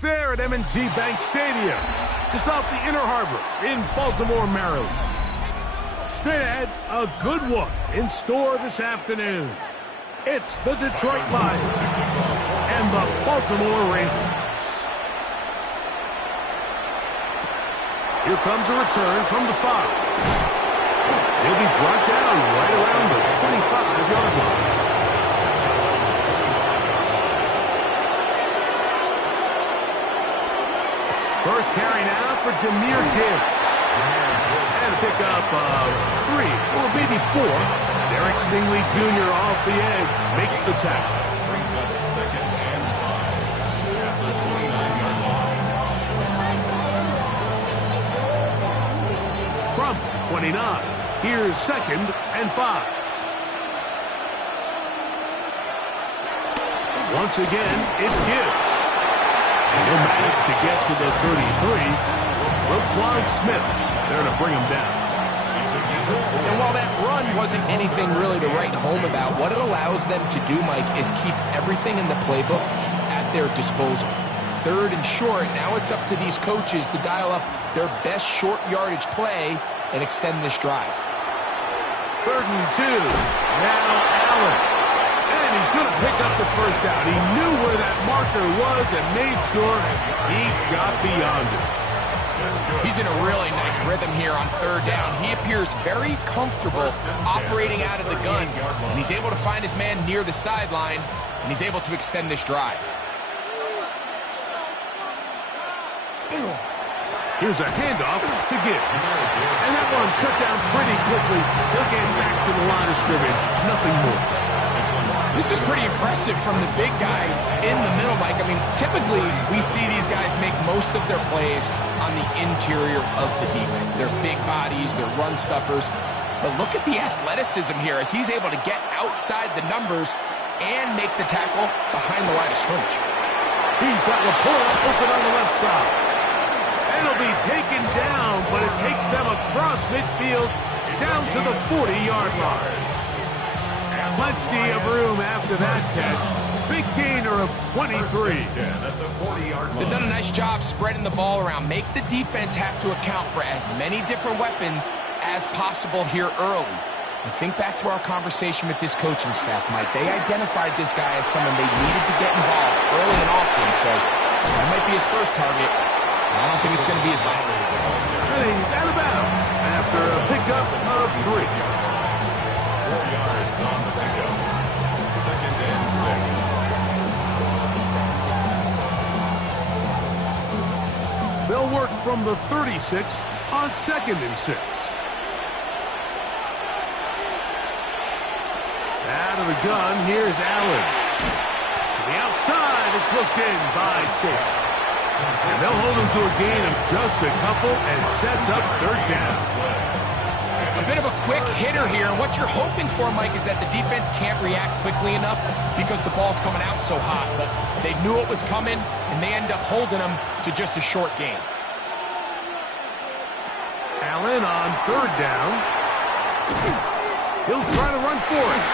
there at M&T Bank Stadium, just off the Inner Harbor in Baltimore, Maryland. Straight ahead, a good one in store this afternoon. It's the Detroit Lions and the Baltimore Ravens. Here comes a return from the 5. He'll be brought down right around the 25-yard line. First carry now for Jahmyr Gibbs. And a pickup of 3 or maybe 4. Derek Stingley Jr. off the edge makes the tackle. Brings up second and 5 at the 29-yard line. From the 29, here's second and 5. Once again, it's Gibbs. And he'll manage to get to the 33. Roquan Smith there to bring him down. And while that run wasn't anything really to write home about, what it allows them to do, Mike, is keep everything in the playbook at their disposal. Third and short, now it's up to these coaches to dial up their best short yardage play and extend this drive. 3rd and 2. Now Allen. And he's going to pick up the first down. He knew where that marker was and made sure he got beyond it. He's in a really nice rhythm here on 3rd down. He appears very comfortable operating out of the gun, and he's able to find his man near the sideline, and he's able to extend this drive. Here's a handoff to Gibbs. And that one shut down pretty quickly. He'll get back to the line of scrimmage. Nothing more. This is pretty impressive from the big guy in the middle, Mike. I mean, typically we see these guys make most of their plays on the interior of the defense. They're big bodies, they're run stuffers. But look at the athleticism here as he's able to get outside the numbers and make the tackle behind the line of scrimmage. He's got Laporta open on the left side. And he'll be taken down, but it takes them across midfield down to the 40-yard line. Plenty of room after that catch. Big gainer of 23. They've done a nice job spreading the ball around. Make the defense have to account for as many different weapons as possible here early. And think back to our conversation with this coaching staff, Mike. They identified this guy as someone they needed to get involved early and often. So that might be his first target. I don't think it's going to be his last. And he's out of bounds after a pickup of 3. 4 yards on the pickup. 2nd and 6. They'll work from the 36 on 2nd and 6. Out of the gun, here's Allen. To the outside, it's looked in by Chase. And they'll hold him to a gain of just a couple and sets up 3rd down. A bit of a quick hitter here, and what you're hoping for, Mike, is that the defense can't react quickly enough because the ball's coming out so hot. But they knew it was coming, and they end up holding them to just a short gain. Allen on 3rd down. He'll try to run for it.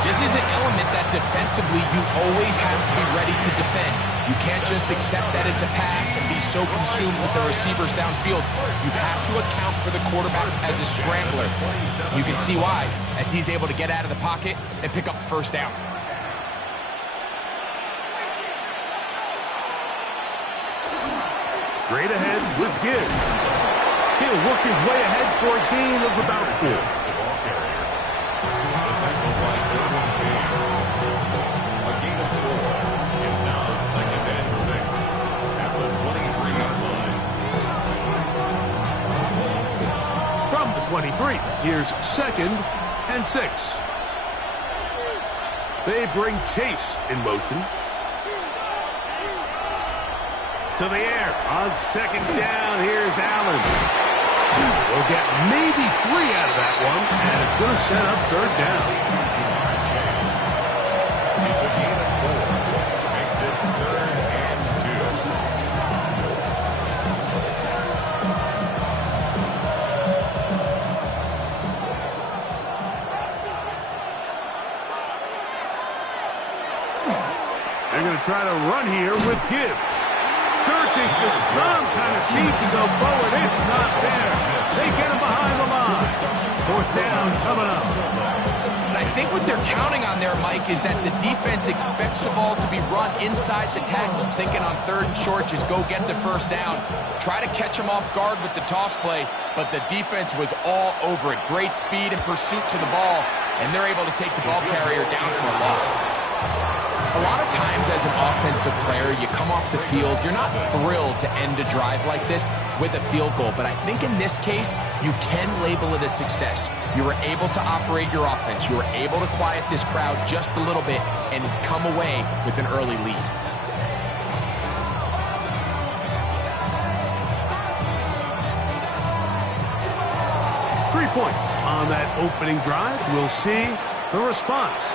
This is an element that defensively you always have to be ready to defend. You can't just accept that it's a pass and be so consumed with the receivers downfield. You have to account for the quarterback as a scrambler. You can see why, as he's able to get out of the pocket and pick up the first down. Straight ahead with Gibbs. He'll work his way ahead for a gain of about 4. It's now 2nd and 6 at the 23-yard line. From the 23, here's 2nd and 6. They bring Chase in motion. To the air on 2nd down, here's Allen. We'll get maybe 3 out of that one, and it's going to set up 3rd down. It's a gain of 4. Makes it 3rd and 2. They're going to try to run here with Gibbs. Searching for some kind of seed to go forward. It's not there. They get him behind the line. Fourth down coming up. And I think what they're counting on there, Mike, is that the defense expects the ball to be run inside the tackles, thinking on 3rd and short, just go get the first down. Try to catch him off guard with the toss play, but the defense was all over it. Great speed and pursuit to the ball, and they're able to take the ball carrier down for a loss. A lot of times as an offensive player, you come off the field, you're not thrilled to end a drive like this with a field goal. But I think in this case, you can label it a success. You were able to operate your offense. You were able to quiet this crowd just a little bit and come away with an early lead. Points on that opening drive. We'll see the response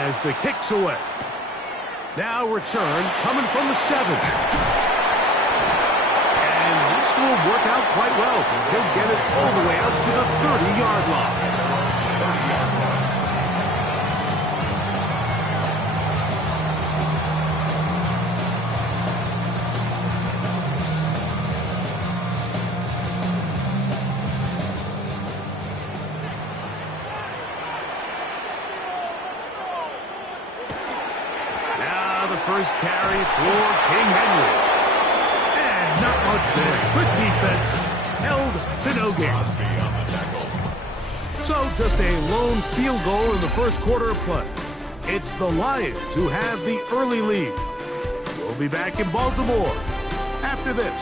as the kick's away. Now return coming from the 7. And this will work out quite well. He'll get it all the way out to the 30-yard line. First carry for King Henry. And not much there. Good defense. Held to no gain. So just a lone field goal in the first quarter of play. It's the Lions who have the early lead. We'll be back in Baltimore after this.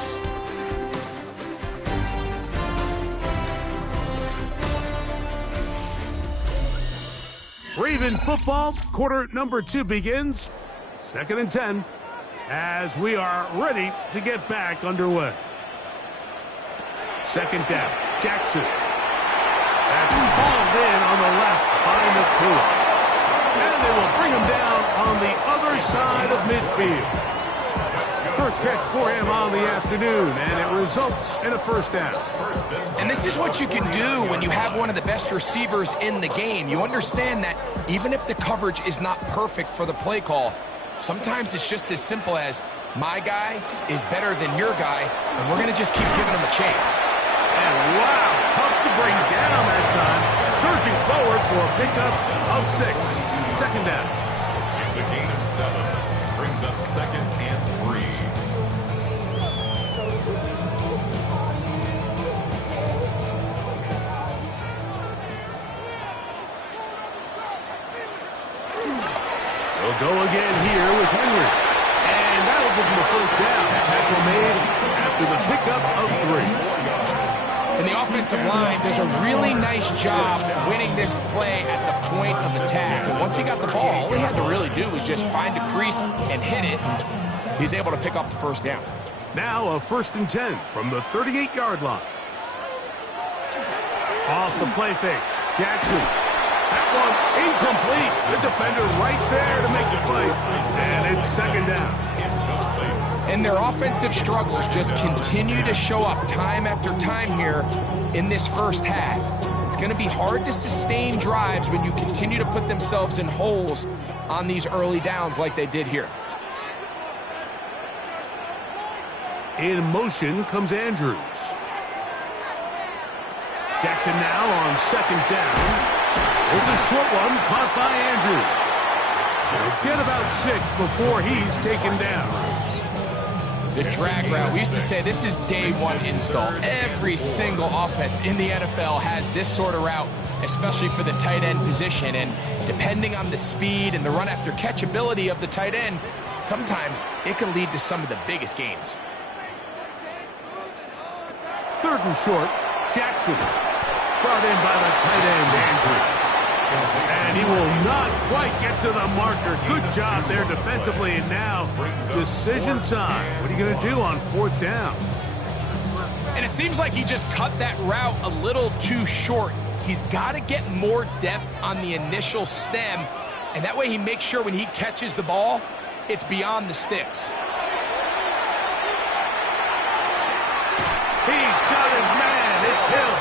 Raven football, quarter number 2 begins. 2nd and 10 as we are ready to get back underway. 2nd down, Jackson. That's hauled in on the left by Nakua. And they will bring him down on the other side of midfield. First catch for him on the afternoon, and it results in a first down. And this is what you can do when you have one of the best receivers in the game. You understand that even if the coverage is not perfect for the play call, sometimes it's just as simple as, my guy is better than your guy, and we're going to just keep giving him a chance. And wow, tough to bring down that time. Surging forward for a pickup of 6. 2nd down. It's a gain of 7. Brings up 2nd and 3. They'll go again here with Henry. And that'll give him the first down. Tackle made after the pickup of 3. And the offensive line does a really nice job winning this play at the point of attack. And once he got the ball, all he had to really do was just find a crease and hit it. He's able to pick up the first down. Now a 1st and 10 from the 38-yard line. Off the play fake. Jackson. That one incomplete. The defender right there to make the play. And it's 2nd down. And their offensive struggles just continue to show up time after time here in this first half. It's going to be hard to sustain drives when you continue to put themselves in holes on these early downs like they did here. In motion comes Andrews. Jackson now on 2nd down. It's a short one caught by Andrews. He'll get about 6 before he's taken down. The drag route. We used to say this is day 1 install. Every single offense in the NFL has this sort of route, especially for the tight end position. And depending on the speed and the run after catch ability of the tight end, sometimes it can lead to some of the biggest gains. 3rd and short, Jackson. Brought in by the tight end, Andrews. And he will not quite get to the marker. Good job there defensively. And now, decision time. What are you going to do on 4th down? And it seems like he just cut that route a little too short. He's got to get more depth on the initial stem. And that way he makes sure when he catches the ball, it's beyond the sticks. He's got his man. It's Hill.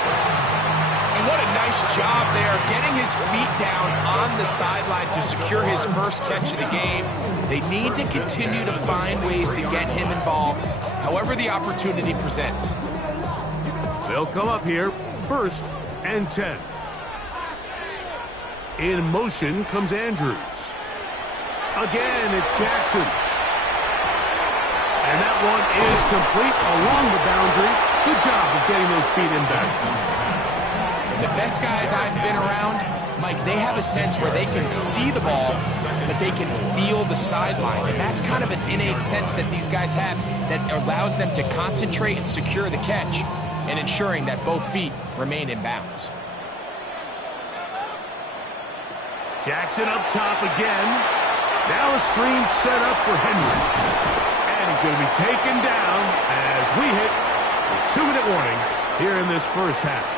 And what a nice job there, getting his his feet down on the sideline to secure his first catch of the game. They need to continue to find ways to get him involved, however the opportunity presents. They'll come up here, 1st and 10. In motion comes Andrews. Again, it's Jackson. And that one is complete along the boundary. Good job of getting those feet in back. The best guys I've been around, Mike, they have a sense where they can see the ball, but they can feel the sideline. And that's kind of an innate sense that these guys have that allows them to concentrate and secure the catch and ensuring that both feet remain in bounds. Jackson up top again. Now a screen set up for Henry. And he's going to be taken down as we hit a 2-minute warning here in this first half.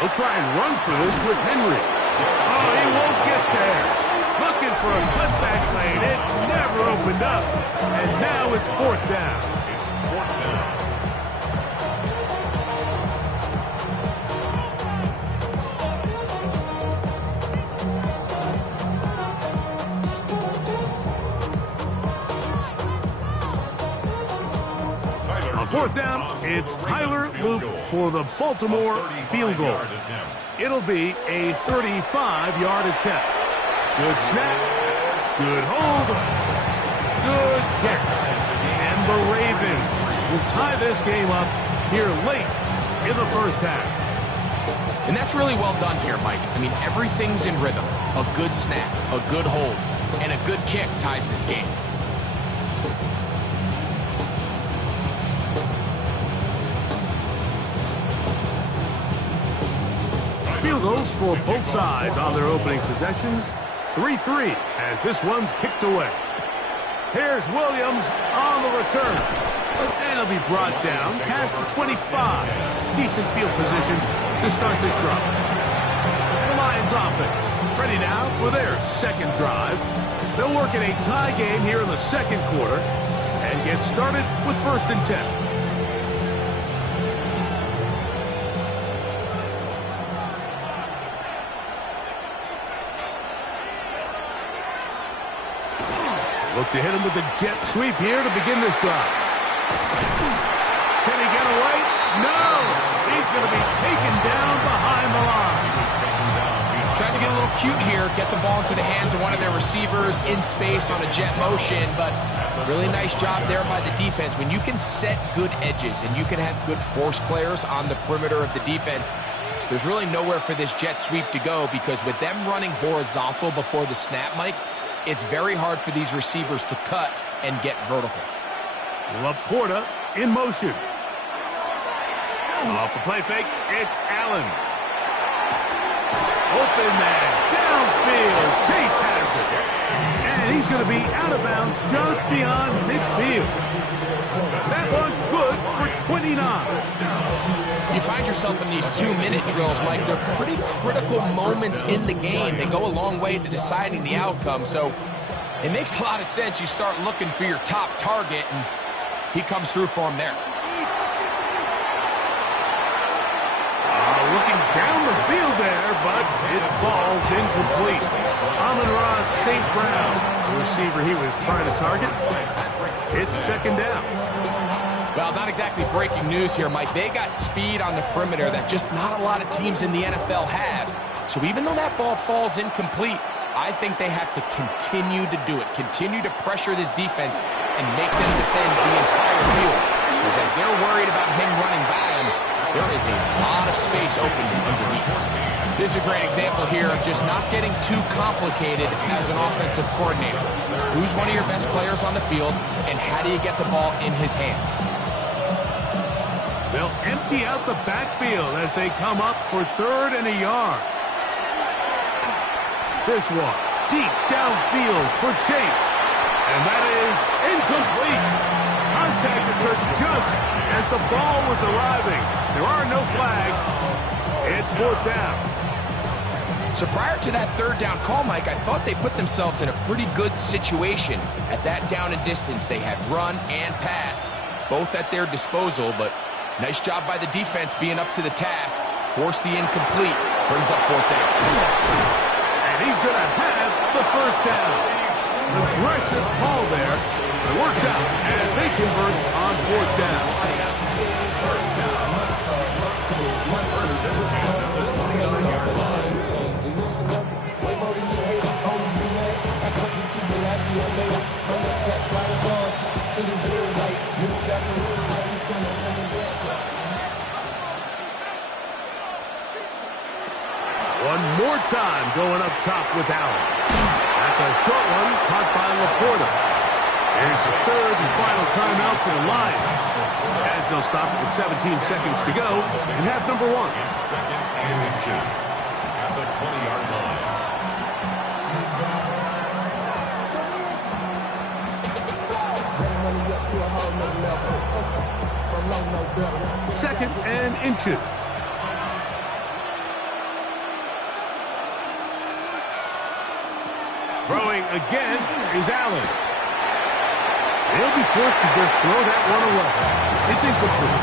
He'll try and run for this with Henry. Oh, he won't get there. Looking for a cutback lane. It never opened up. And now it's 4th down. It's 4th down. On 4th down, it's Tyler Luke for the Baltimore field goal. It'll be a 35-yard attempt. Good snap, good hold, good kick. And the Ravens will tie this game up here late in the first half. And that's really well done here, Mike. I mean, everything's in rhythm. A good snap, a good hold, and a good kick ties this game. Field goals for both sides on their opening possessions. 3-3 as this one's kicked away. Here's Williams on the return. And he'll be brought down past the 25. Decent field position to start this drive. The Lions offense ready now for their second drive. They'll work in a tie game here in the second quarter and get started with 1st and 10. Look to hit him with the jet sweep here to begin this drive. Can he get away? No! He's going to be taken down behind the line. Trying to get a little cute here, get the ball into the hands of one of their receivers in space on a jet motion, but really nice job there by the defense. When you can set good edges and you can have good force players on the perimeter of the defense, there's really nowhere for this jet sweep to go because with them running horizontal before the snap, Mike, it's very hard for these receivers to cut and get vertical. Laporta in motion. Off the play fake, it's Allen. Open man, downfield, Chase has it. And he's going to be out of bounds just beyond midfield. That one good for 29. You find yourself in these 2-minute drills, Mike. They're pretty critical moments in the game. They go a long way to deciding the outcome. So it makes a lot of sense. You start looking for your top target, and he comes through for him there. Looking down the field there, but it falls incomplete. Amon-Ra St. Brown, the receiver he was trying to target. It's 2nd down. Well, not exactly breaking news here, Mike. They got speed on the perimeter that just not a lot of teams in the NFL have. So even though that ball falls incomplete, I think they have to continue to do it. Continue to pressure this defense and make them defend the entire field. Because as they're worried about him running by him, there is a lot of space open underneath. This is a great example here of just not getting too complicated as an offensive coordinator. Who's one of your best players on the field, and how do you get the ball in his hands? They'll empty out the backfield as they come up for 3rd and a yard. This one, deep downfield for Chase. And that is incomplete. Contact occurs just as the ball was arriving. There are no flags. It's fourth down. So prior to that third down call, Mike, I thought they put themselves in a pretty good situation at that down and distance. They had run and pass, both at their disposal, but nice job by the defense being up to the task. Force the incomplete, brings up fourth down. And he's going to have the first down. Aggressive call there. It works out as they convert on fourth down. First down. First and 10 at the 29-yard line. One more time going up top with Allen. That's a short one caught by Laporta. Here's the third and final timeout for the Lions, as they'll stop it with 17 seconds to go in half number one. It's second and inches at the 20-yard line. Second and inches. Throwing again is Allen. They'll be forced to just throw that one away. It's incomplete.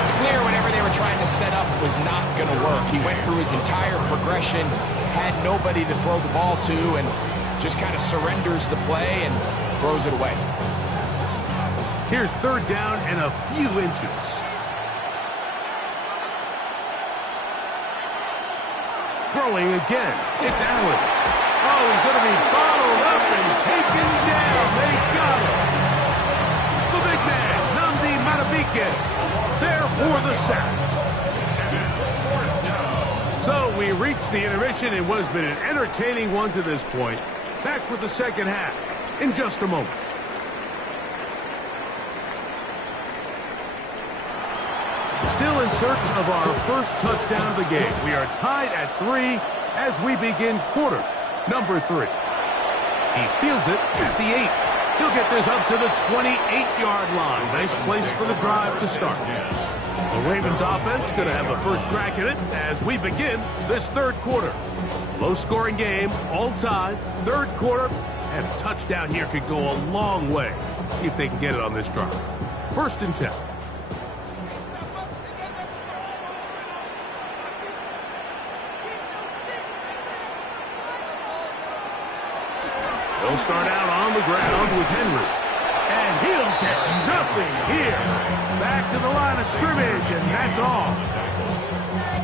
It's clear whatever they were trying to set up was not going to work. He went through his entire progression, had nobody to throw the ball to, and just kind of surrenders the play and throws it away. Here's third down and a few inches. Throwing again. It's Allen. Oh, he's going to be bottled up and taken down. They got him. The big man, Nnamdi Madubuike, there for the sack. So we reach the intermission in what has been an entertaining one to this point. Back with the second half in just a moment. Still in search of our first touchdown of the game. We are tied at 3 as we begin quarter number 3. He fields it at the 8. He'll get this up to the 28-yard line. Nice place for the drive to start. The Ravens offense going to have the first crack at it as we begin this third quarter. Low-scoring game, all tied, third quarter, and a touchdown here could go a long way. See if they can get it on this drive. First and 10. They'll start out on the ground with Henry. And he'll get nothing here. Back to the line of scrimmage, and that's all.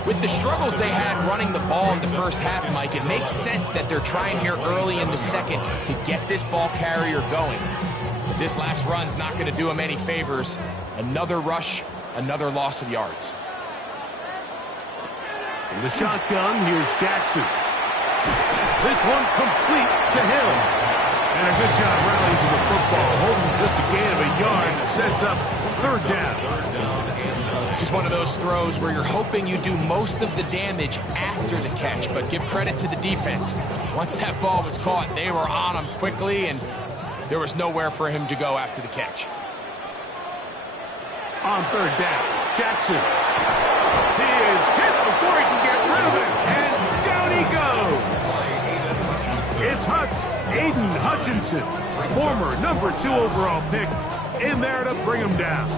With the struggles they had running the ball in the first half, Mike, it makes sense that they're trying here early in the second to get this ball carrier going. But this last run's not going to do him any favors. Another rush, another loss of yards. In the shotgun, here's Jackson. This one complete to Hill. And a good job rallying to the football, holding just a gain of a yard that sets up third down. This is one of those throws where you're hoping you do most of the damage after the catch, but give credit to the defense. Once that ball was caught, they were on him quickly, and there was nowhere for him to go after the catch. On third down, Jackson. He is hit before he can get rid of it, and down he goes. It's Aiden Hutchinson, former number 2 overall pick, in there to bring him down.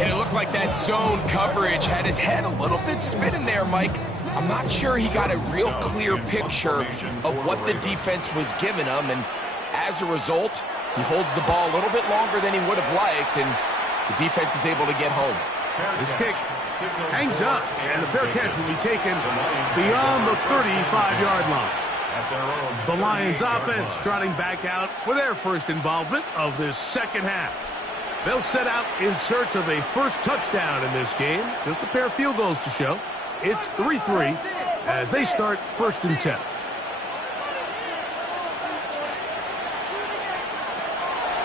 And it looked like that zone coverage had his head a little bit spinning there, Mike. I'm not sure he got a real clear picture of what the defense was giving him, and as a result, he holds the ball a little bit longer than he would have liked, and the defense is able to get home. This kick hangs up, and the fair catch will be taken beyond the 35-yard line. The Lions offense trotting back out for their first involvement of this second half. They'll set out in search of a first touchdown in this game. Just a pair of field goals to show. It's 3-3 as they start first and 10.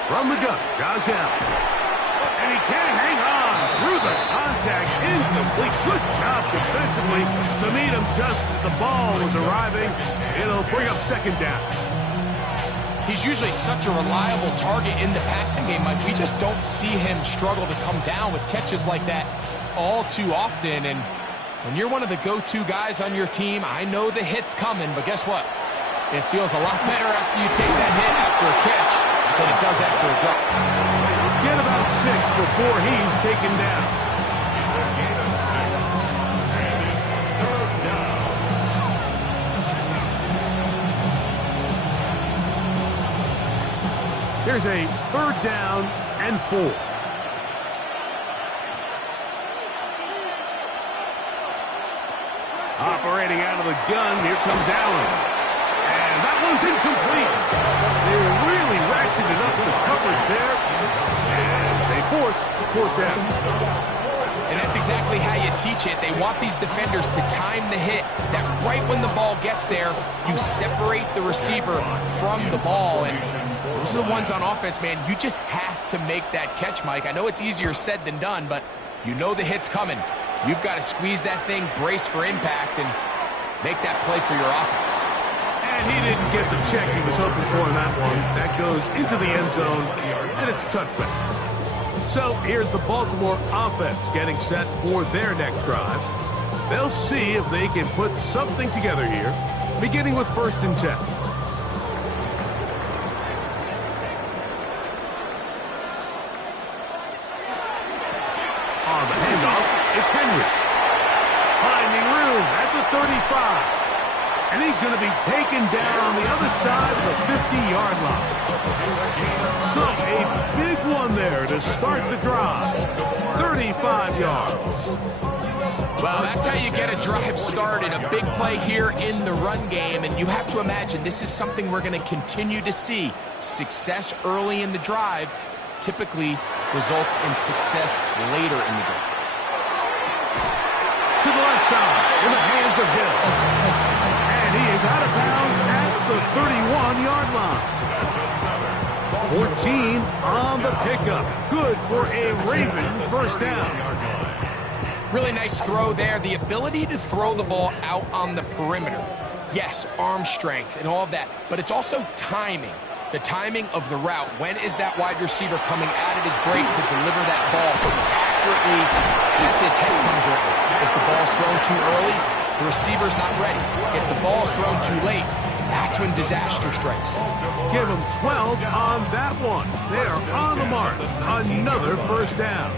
From the gun, Josh Allen. And he can't hang on through the contact. Incomplete. Good job defensively to meet him just as the ball was arriving. It'll bring up second down. He's usually such a reliable target in the passing game, Mike. We just don't see him struggle to come down with catches like that all too often. And when you're one of the go-to guys on your team, I know the hit's coming, but guess what? It feels a lot better after you take that hit after a catch than it does after a drop. Let's get about 6 before he's taken down. It's a gain of 6, and it's third down. Here's a 3rd down and 4. Operating out of the gun, here comes Allen. And that one's incomplete. They really ratcheted up the coverage there. And they force 4th down. And that's exactly how you teach it. They want these defenders to time the hit, that right when the ball gets there, you separate the receiver from the ball. And those are the ones on offense, man. You just have to make that catch, Mike. I know it's easier said than done, but you know the hit's coming. You've got to squeeze that thing, brace for impact, and make that play for your offense. And he didn't get the check he was hoping for in that one. That goes into the end zone, and it's touchback. So here's the Baltimore offense getting set for their next drive. They'll see if they can put something together here, beginning with 1st and 10. On the handoff, it's Henry. Finding room at the 35. And he's going to be taken down on the other side of the 50-yard line. So a big one there to start the drive. 35 yards. Well, that's how you get a drive started. A big play here in the run game. And you have to imagine this is something we're going to continue to see. Success early in the drive typically results in success later in the game. To the left side, in the hands of Hill. And he is out of bounds at the 31-yard line. 14 on the pickup. Good for a Raven 1st down. Really nice throw there. The ability to throw the ball out on the perimeter. Yes, arm strength and all of that, but it's also timing. The timing of the route. When is that wide receiver coming out of his break to deliver that ball accurately as his head comes around? If the ball's thrown too early, the receiver's not ready. If the ball's thrown too late, that's when disaster strikes. Give him 12 on that one. They're on the mark. Another 1st down.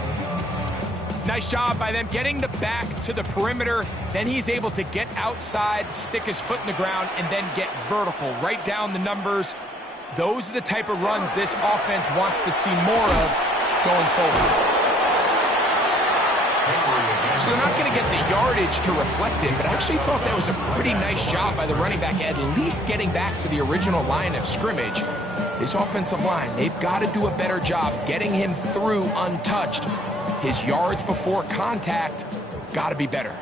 Nice job by them getting the back to the perimeter. Then he's able to get outside, stick his foot in the ground, and then get vertical. Right down the numbers. Those are the type of runs this offense wants to see more of going forward. So they're not going to get the yardage to reflect it, but I actually thought that was a pretty nice job by the running back, at least getting back to the original line of scrimmage. This offensive line, they've got to do a better job getting him through untouched. His yards before contact got to be better.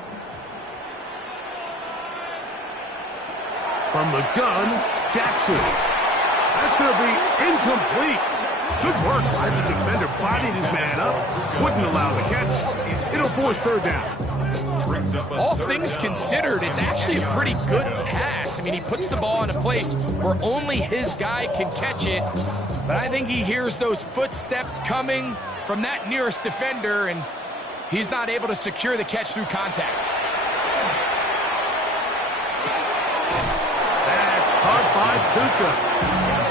From the gun, Jackson. That's going to be incomplete. Good work by the defender. Bodied his man up. Wouldn't allow the catch. It'll force 3rd down. All things considered, it's actually a pretty good pass. I mean, he puts the ball in a place where only his guy can catch it. But I think he hears those footsteps coming from that nearest defender, and he's not able to secure the catch through contact. That's caught by Puka.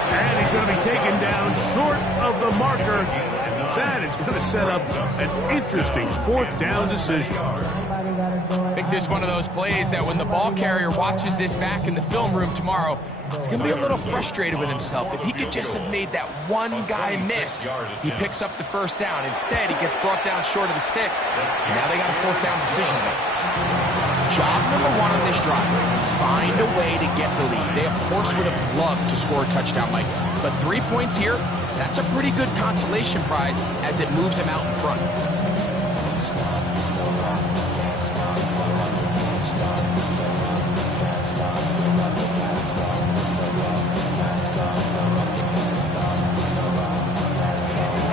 And he's going to be taken down short of the marker. That is going to set up an interesting 4th down decision. I think this is one of those plays that when the ball carrier watches this back in the film room tomorrow, he's going to be a little frustrated with himself. If he could just have made that one guy miss, he picks up the 1st down. Instead, he gets brought down short of the sticks. And now they got a 4th down decision to make. Job number 1 on this drive, find a way to get the lead. They, of course, would have loved to score a touchdown, Mike. But 3 points here, that's a pretty good consolation prize as it moves him out in front.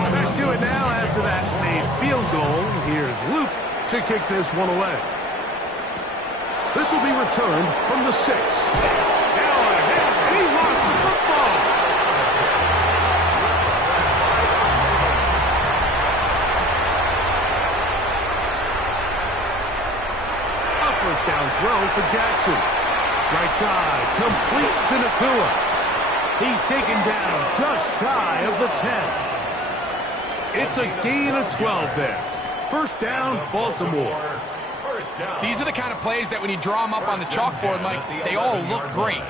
Back to it now after that made field goal. Here's Luke to kick this one away. This will be returned from the 6. Now ahead, and he lost the football. throw for Jackson. Right side, complete to Nacua. He's taken down just shy of the 10. It's a gain of 12 there. First down, Baltimore. These are the kind of plays that when you draw them up on the chalkboard, Mike, they all look great.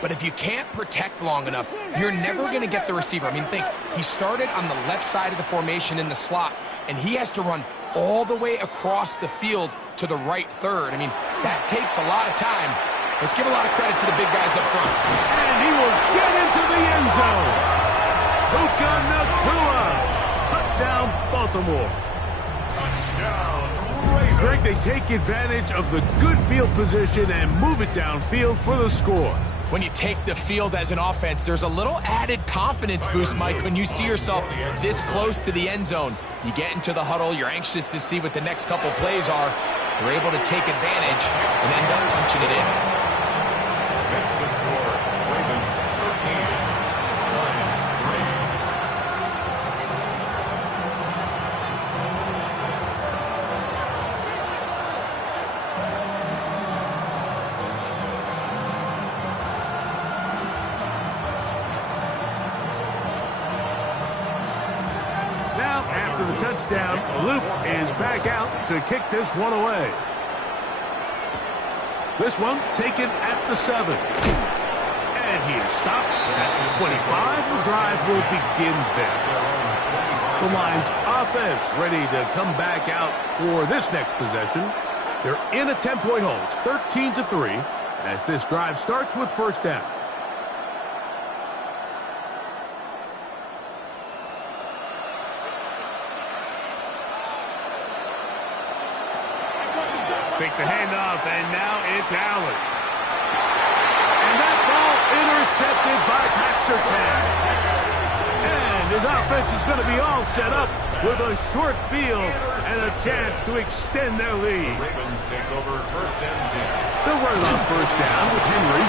But if you can't protect long enough, you're never going to get the receiver. I mean, think, he started on the left side of the formation in the slot, and he has to run all the way across the field to the right third. I mean, that takes a lot of time. Let's give a lot of credit to the big guys up front. And he will get into the end zone. Puka Nacua. Touchdown, Baltimore. Touchdown, Ravens. Greg, they take advantage of the good field position and move it downfield for the score. When you take the field as an offense, there's a little added confidence boost, Mike, when you see yourself this close to the end zone. You get into the huddle, you're anxious to see what the next couple plays are. You're able to take advantage and end up punching it in. Makes the score. Ravens 13, Lions 3. Now, after the touchdown, Luke is back out to kick this one away. This one taken at the 7. And he is stopped at the 25. The drive will begin there. The Lions offense ready to come back out for this next possession. They're in a 10-point hole. It's 13-3 as this drive starts with first down. Fake the handoff, and now it's Allen. And that ball intercepted by Pat Surtain. And his offense is going to be all set up with a short field and a chance to extend their lead. Ravens take over first and 10. They'll run it on first down with Henry.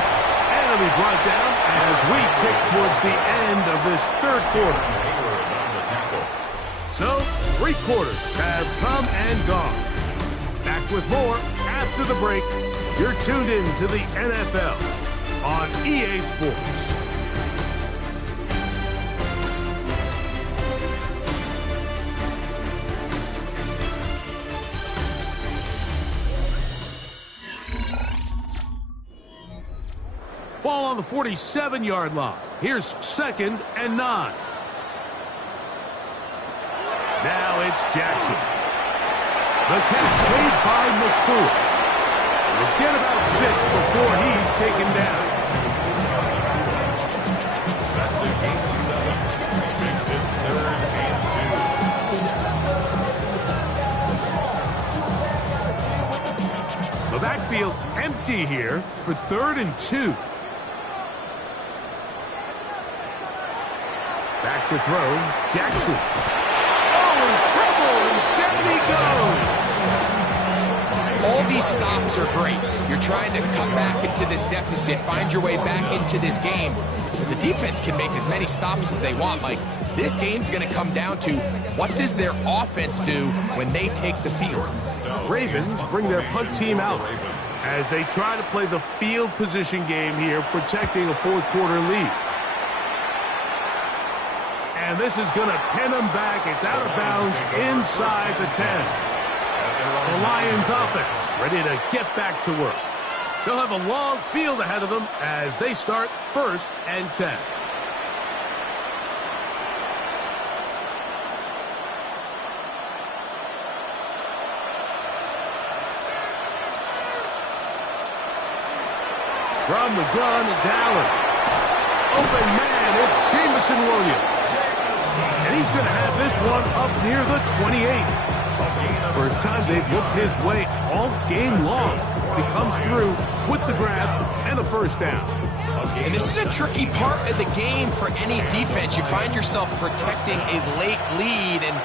And it'll be brought down as we tick towards the end of this third quarter. So, 3 quarters have come and gone. Back with more after the break. You're tuned in to the NFL on EA Sports. Ball on the 47-yard line. Here's second and 9. Now it's Jackson. The catch made by Nacua. We'll get about 6 before he's taken down. That's the gain of 7. Makes it 3rd and 2. The backfield empty here for 3rd and 2. Back to throw, Jackson. Oh, in trouble, and down he goes. All these stops are great. You're trying to cut back into this deficit, find your way back into this game. The defense can make as many stops as they want, Mike. This game's going to come down to what does their offense do when they take the field. Ravens bring their punt team out as they try to play the field position game here, protecting a fourth-quarter lead. And this is going to pin them back. It's out of bounds inside the 10. The Lions offense ready to get back to work. They'll have a long field ahead of them as they start 1st and 10. From the gun, it's Allen. Open man, it's Jameson Williams. And he's going to have this one up near the 28. First time they've looked his way all game long. He comes through with the grab and a first down. And this is a tricky part of the game for any defense. You find yourself protecting a late lead, and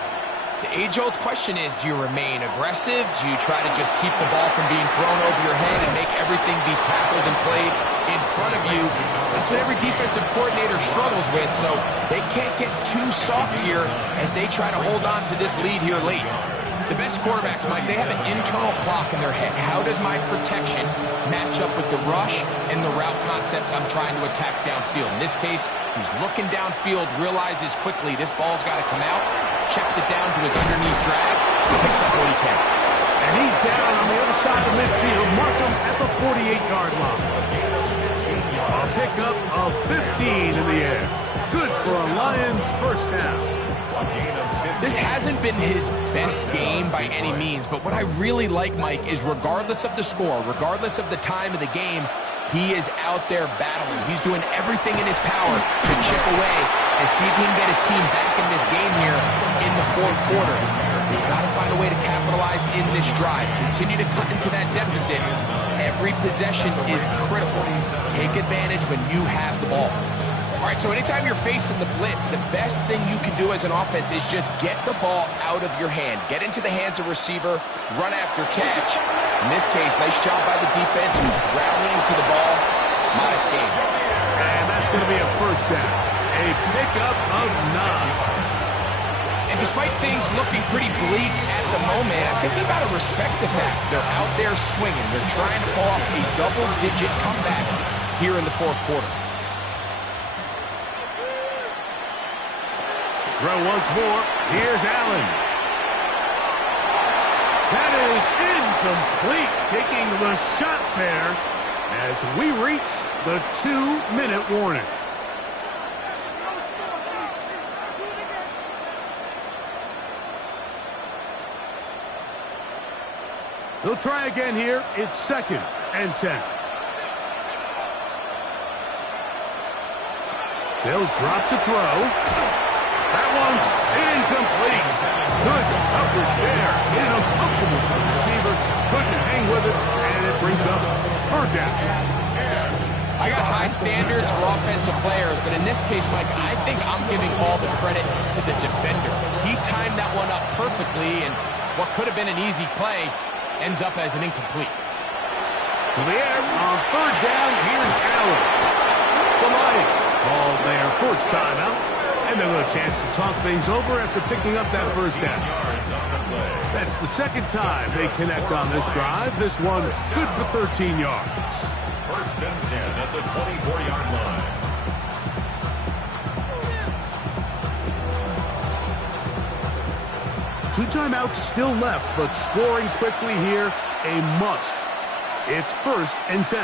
the age-old question is, do you remain aggressive? Do you try to just keep the ball from being thrown over your head and make everything be tackled and played in front of you? That's what every defensive coordinator struggles with, so they can't get too soft here as they try to hold on to this lead here late. The best quarterbacks, Mike, they have an internal clock in their head. How does my protection match up with the rush and the route concept I'm trying to attack downfield? In this case, he's looking downfield, realizes quickly this ball's got to come out, checks it down to his underneath drag, picks up what he can. And he's down on the other side of midfield. Mark him at the 48-yard line. A pickup of 15 in the air. Good for a Lions first down. This hasn't been his best game by any means, but what I really like, Mike, is regardless of the score, regardless of the time of the game, he is out there battling. He's doing everything in his power to chip away and see if he can get his team back in this game here in the fourth quarter. They've got to find a way to capitalize in this drive. Continue to cut into that deficit. Every possession is critical. Take advantage when you have the ball. All right, so anytime you're facing the blitz, the best thing you can do as an offense is just get the ball out of your hand. Get into the hands of receiver, run after catch. In this case, nice job by the defense, rallying to the ball. Modest gain. And that's going to be a first down. A pickup of 9. And despite things looking pretty bleak at the moment, I think you got to respect the fact they're out there swinging. They're trying to pull off a double-digit comeback here in the fourth quarter. Throw once more. Here's Allen. That is incomplete. Taking the shot there as we reach the 2-minute warning. He'll try again here. It's 2nd and 10. They'll drop to throw. That one's incomplete. Good coverage there. In a comfortable for the receiver. Couldn't hang with it, and it brings up 3rd down. I got high standards for offensive players, but in this case, Mike, I think I'm giving all the credit to the defender. He timed that one up perfectly, and what could have been an easy play ends up as an incomplete. To the air on 3rd down. Here's Allen. The Lions call their first timeout. And they'll have a chance to talk things over after picking up that first down. That's the 2nd time they connect on this drive. This one good for 13 yards. 1st and 10 at the 24-yard line. Two timeouts still left, but scoring quickly here, a must. It's 1st and 10.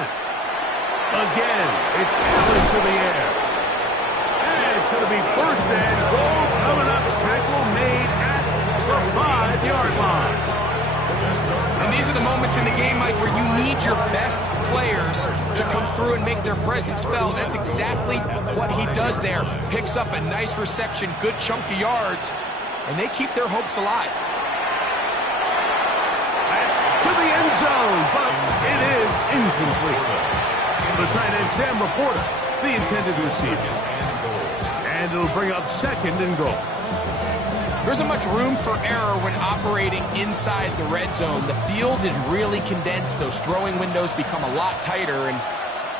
Again, it's Allen to the air. It's going to be 1st and goal coming up. Tackle made at the 5-yard line. And these are the moments in the game, Mike, where you need your best players to come through and make their presence felt. That's exactly what he does there. Picks up a nice reception, good chunk of yards, and they keep their hopes alive. That's to the end zone, but it is incomplete. The tight end, Sam Laporta, the intended receiver. And it'll bring up 2nd and goal. There isn't much room for error when operating inside the red zone. The field is really condensed. Those throwing windows become a lot tighter and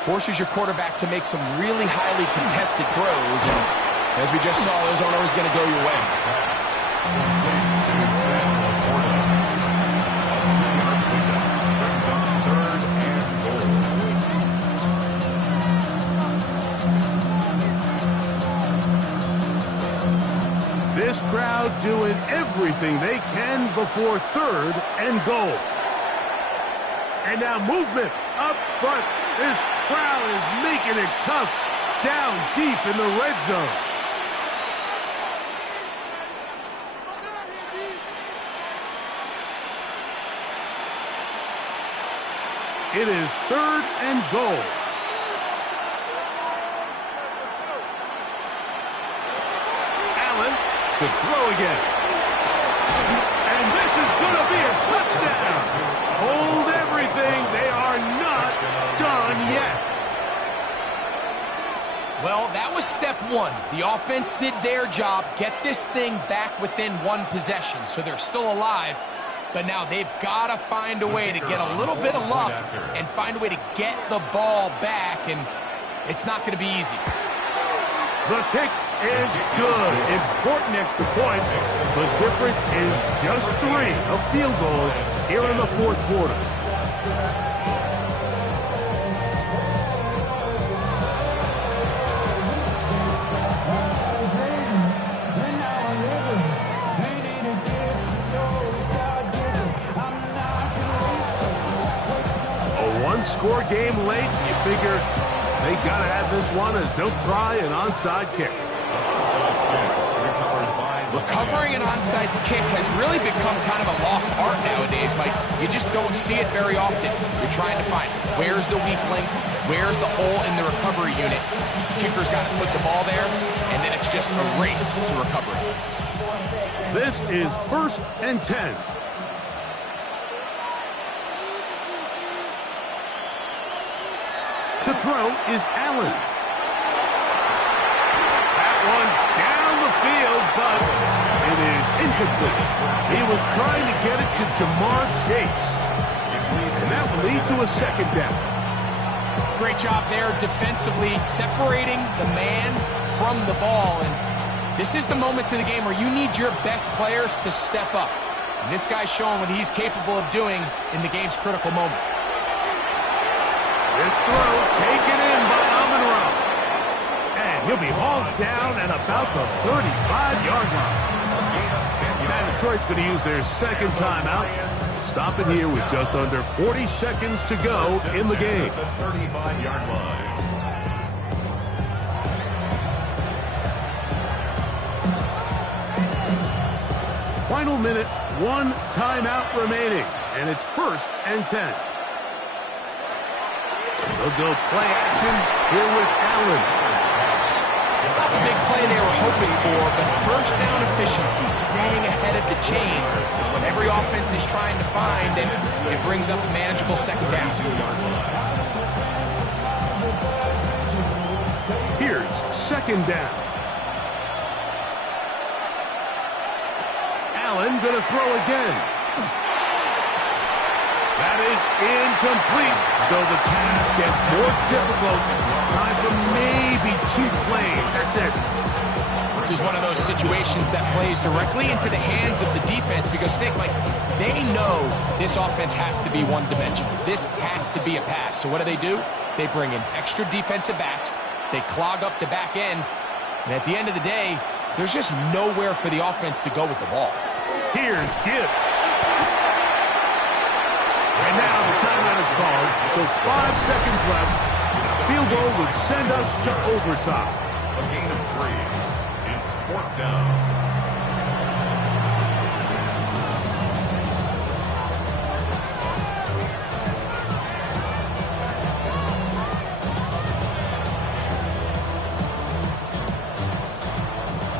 forces your quarterback to make some really highly contested throws. And as we just saw, those aren't always going to go your way. This crowd doing everything they can before 3rd and goal. And now movement up front. This crowd is making it tough down deep in the red zone. It is 3rd and goal. To throw again. And this is going to be a touchdown. Hold everything. They are not done yet. Well, that was step 1. The offense did their job, get this thing back within 1 possession, so they're still alive. But now they've got to find a way to get a little bit of luck and find a way to get the ball back, and it's not going to be easy. The kick is good. Important extra point. The difference is just 3. A field goal here in the fourth quarter. One-score game late, and you figure they got to have this one as they'll try an onside kick. Recovering an onside kick has really become kind of a lost art nowadays, Mike. You just don't see it very often. You're trying to find where's the weak link, where's the hole in the recovery unit. Kicker's got to put the ball there, and then it's just a race to recover it. This is 1st and 10. To throw is Allen. That one down the field, but it is incomplete. He was trying to get it to Jamar Chase. And that will lead to a 2nd down. Great job there defensively, separating the man from the ball. And this is the moments of the game where you need your best players to step up. And this guy's showing what he's capable of doing in the game's critical moment. This throw taken in by Amon-Ra. And he'll be hauled down at about the 35-yard line. Now Detroit's going to use their 2nd timeout. Stopping here with just under 40 seconds to go in the game. The 35-yard line. Final minute, 1 timeout remaining. And it's 1st and 10. They'll go play action here with Allen. It's not the big play they were hoping for, but first down efficiency, staying ahead of the chains, is what every offense is trying to find, and it brings up a manageable 2nd down. Here's 2nd down. Allen going to throw again. That is incomplete, so the task gets more difficult. Time for maybe 2 plays. That's it. This is one of those situations that plays directly into the hands of the defense because, think, like, they know this offense has to be one-dimensional. This has to be a pass. So what do? They bring in extra defensive backs. They clog up the back end. And at the end of the day, there's just nowhere for the offense to go with the ball. Here's Gibbs. And now the timeout is called, so 5 seconds left. Field goal would send us to overtime. A gain of 3. It's 4th down.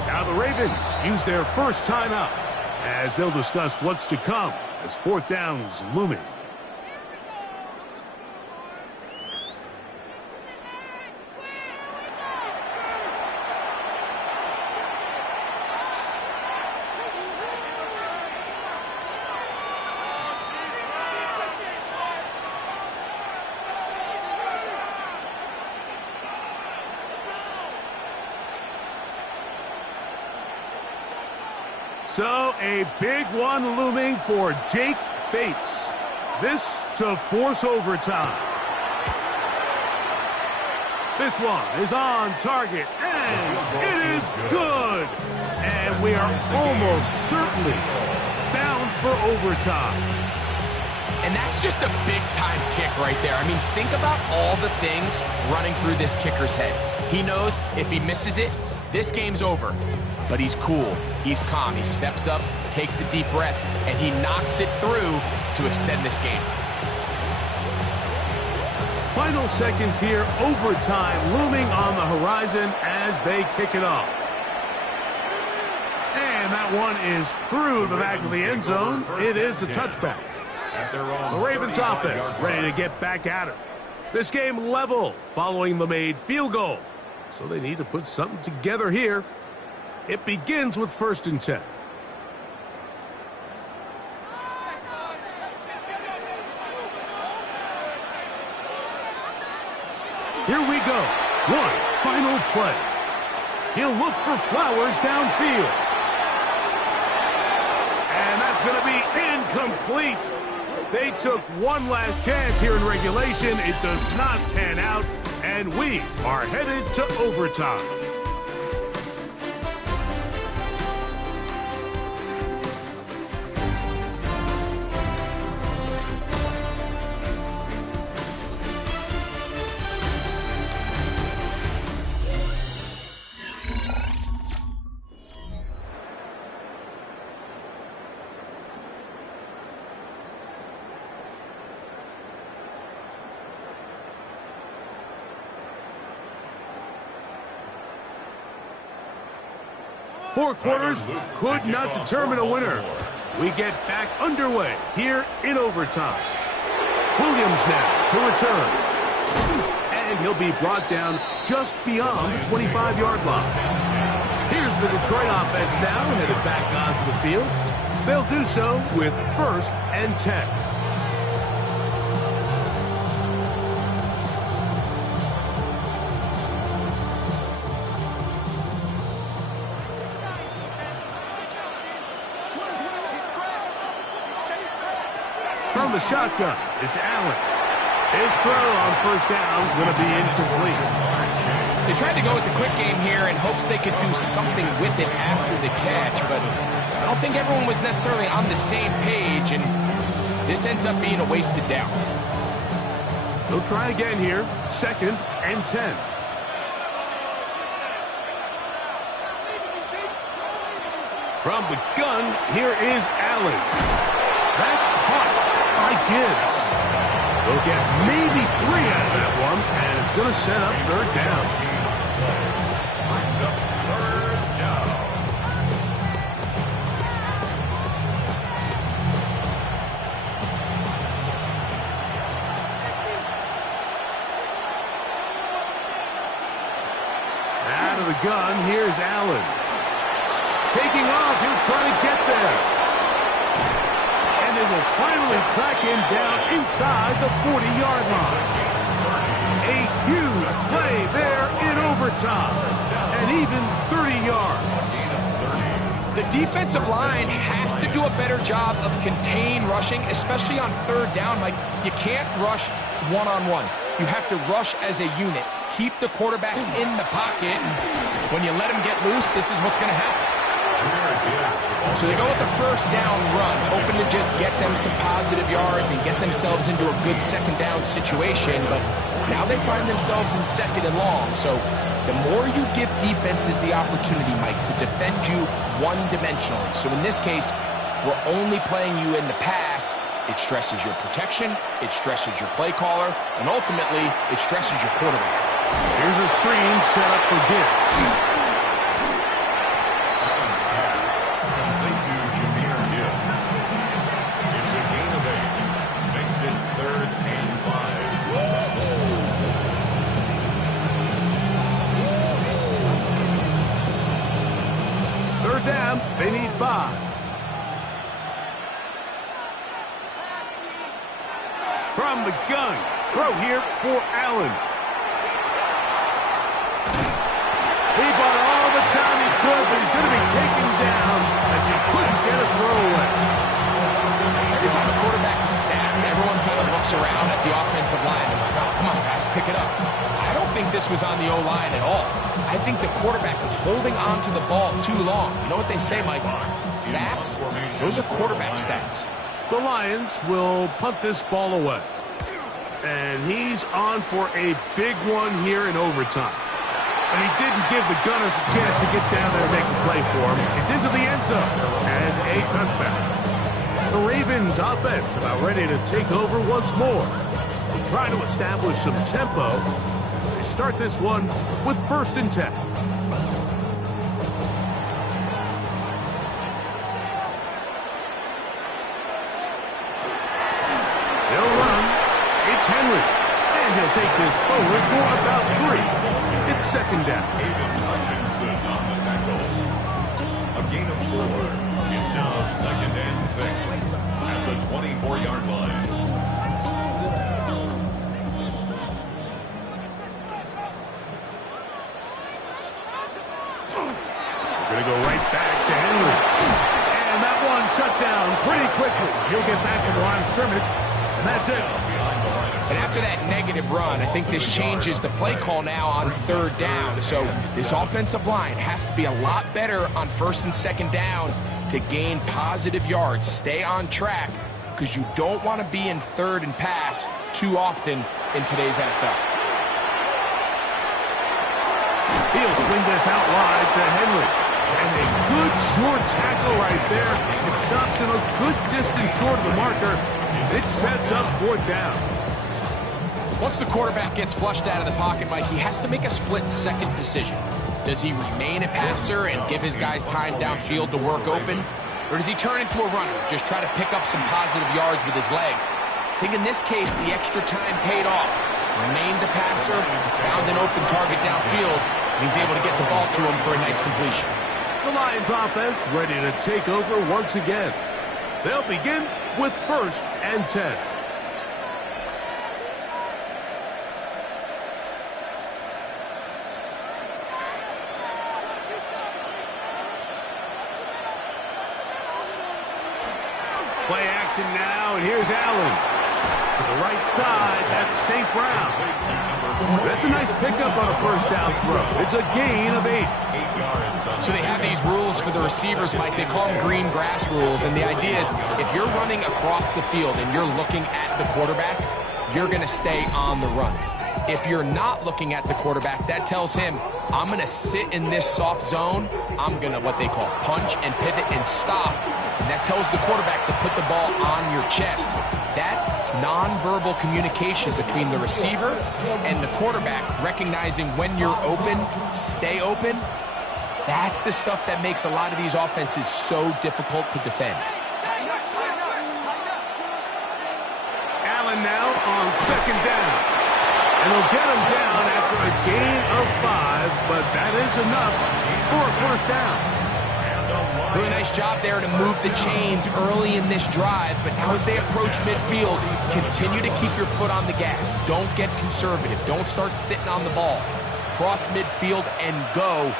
Now the Ravens use their 1st timeout as they'll discuss what's to come as 4th down is looming. So, a big one looming for Jake Bates. This to force overtime. This one is on target, and it is good. And we are almost certainly bound for overtime. And that's just a big-time kick right there. I mean, think about all the things running through this kicker's head. He knows if he misses it, this game's over. But he's cool, he's calm, he steps up, takes a deep breath, and he knocks it through to extend this game. Final seconds here, overtime looming on the horizon as they kick it off. And that one is through the back of the end zone. It is a touchback. The Ravens offense ready to get back at it. This game level following the made field goal. So they need to put something together here. It begins with 1st and 10. Here we go. One final play. He'll look for Flowers downfield. And that's going to be incomplete. They took one last chance here in regulation. It does not pan out, and we are headed to overtime. Four quarters could not determine a winner. We get back underway here in overtime. Williams now to return. And he'll be brought down just beyond the 25-yard line. Here's the Detroit offense now headed back onto the field. They'll do so with 1st and 10. From the shotgun, it's Allen. His throw on 1st down is going to be incomplete. They tried to go with the quick game here in hopes they could do something with it after the catch, but I don't think everyone was necessarily on the same page, and this ends up being a wasted down. They'll try again here, 2nd and 10. From the gun, here is Allen. That's caught by Gibbs. They'll get maybe 3 out of that one, and it's going to set up 3rd down. Brings up 3rd down. Out of the gun, here's Allen. Taking off, he'll try to get there. And they will finally track him down inside the 40-yard line. A huge play there in overtime. And even 30 yards. The defensive line has to do a better job of contain rushing, especially on 3rd down. Like, you can't rush one-on-one. You have to rush as a unit. Keep the quarterback in the pocket. And when you let him get loose, this is what's going to happen. So they go with the 1st down run, hoping to just get them some positive yards and get themselves into a good 2nd down situation. But now they find themselves in 2nd and long. So the more you give defenses the opportunity, Mike, to defend you one-dimensionally. So in this case, we're only playing you in the pass. It stresses your protection, it stresses your play caller, and ultimately, it stresses your quarterback. Here's a screen set up for Gibbs. Down, they need 5. From the gun, throw here for Allen. He bought all the time he could, but he's going to be taken down as he couldn't get a throw away. Every time a quarterback is sacked, everyone kind of looks around at the offensive line and like, oh, come on, guys, pick it up. I don't think this was on the O-line at all. I think the quarterback is holding on to the ball too long. You know what they say, Mike? Sacks, those are quarterback stats. The Lions will punt this ball away. And he's on for a big one here in overtime. And he didn't give the Gunners a chance to get down there and make a play for him. It's into the end zone and a touchback. The Ravens offense about ready to take over once more. They try to establish some tempo. They start this one with 1st and 10. They'll run. It's Henry. And he'll take this forward for about 3. It's 2nd down. Aiden Hutchinson on the tackle. A gain of 4. It's now 2nd and 6 at the 24-yard line. They go right back to Henry. And that one shut down pretty quickly. He'll get back to the line of scrimmage, and that's it. And after that negative run, I think this changes the play call now on third down. So this offensive line has to be a lot better on first and second down to gain positive yards. Stay on track, because you don't want to be in third and pass too often in today's NFL. He'll swing this out wide to Henry. And a good short tackle right there. It stops him a good distance short of the marker. It sets up fourth down. Once the quarterback gets flushed out of the pocket, Mike, he has to make a split-second decision. Does he remain a passer and give his guys time downfield to work open? Or does he turn into a runner, just try to pick up some positive yards with his legs? I think in this case, the extra time paid off. Remained a passer, found an open target downfield, and he's able to get the ball to him for a nice completion. The Lions offense ready to take over once again. They'll begin with 1st and 10. Play action now, and here's Allen. To the right side, that's St. Brown. That's a nice pickup on a first down throw. It's a gain of 8. So they have these rules for the receivers, Mike. They call them green grass rules. And the idea is if you're running across the field and you're looking at the quarterback, you're going to stay on the run. If you're not looking at the quarterback, that tells him, I'm going to sit in this soft zone. I'm going to, what they call, punch and pivot and stop. And that tells the quarterback to put the ball on your chest. That nonverbal communication between the receiver and the quarterback, recognizing when you're open, stay open, that's the stuff that makes a lot of these offenses so difficult to defend. Allen now on second down. And he'll get him down after a gain of 5, but that is enough for a first down. Really nice job there to move the chains early in this drive, but now as they approach midfield, continue to keep your foot on the gas. Don't get conservative. Don't start sitting on the ball. Cross midfield and go.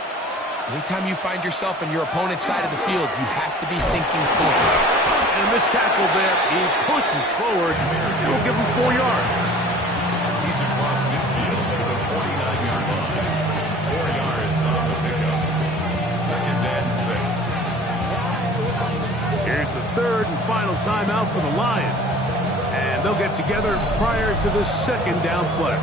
Anytime you find yourself on your opponent's side of the field, you have to be thinking points. And this tackle there, he pushes forward. It'll give him 4 yards. He's across midfield to the 49-yard line. 4 yards on the pickup. 2nd and 6. Here's the 3rd and final timeout for the Lions. And they'll get together prior to the 2nd down play.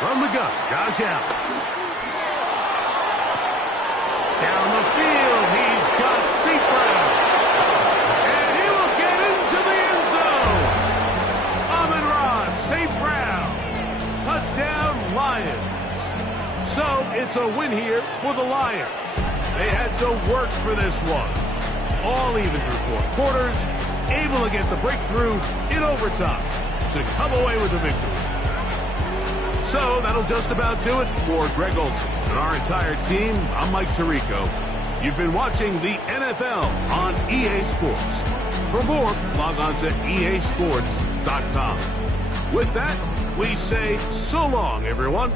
From the gun, Josh Allen. Down the field, he's got St. Brown. And he will get into the end zone. Amon-Ra, St. Brown. Touchdown, Lions. So it's a win here for the Lions. They had to work for this one. All even through 4 quarters, able to get the breakthrough in overtime to come away with the victory. So that'll just about do it for Greg Olsen and our entire team. I'm Mike Tirico. You've been watching the NFL on EA Sports. For more, log on to easports.com. With that, we say so long, everyone.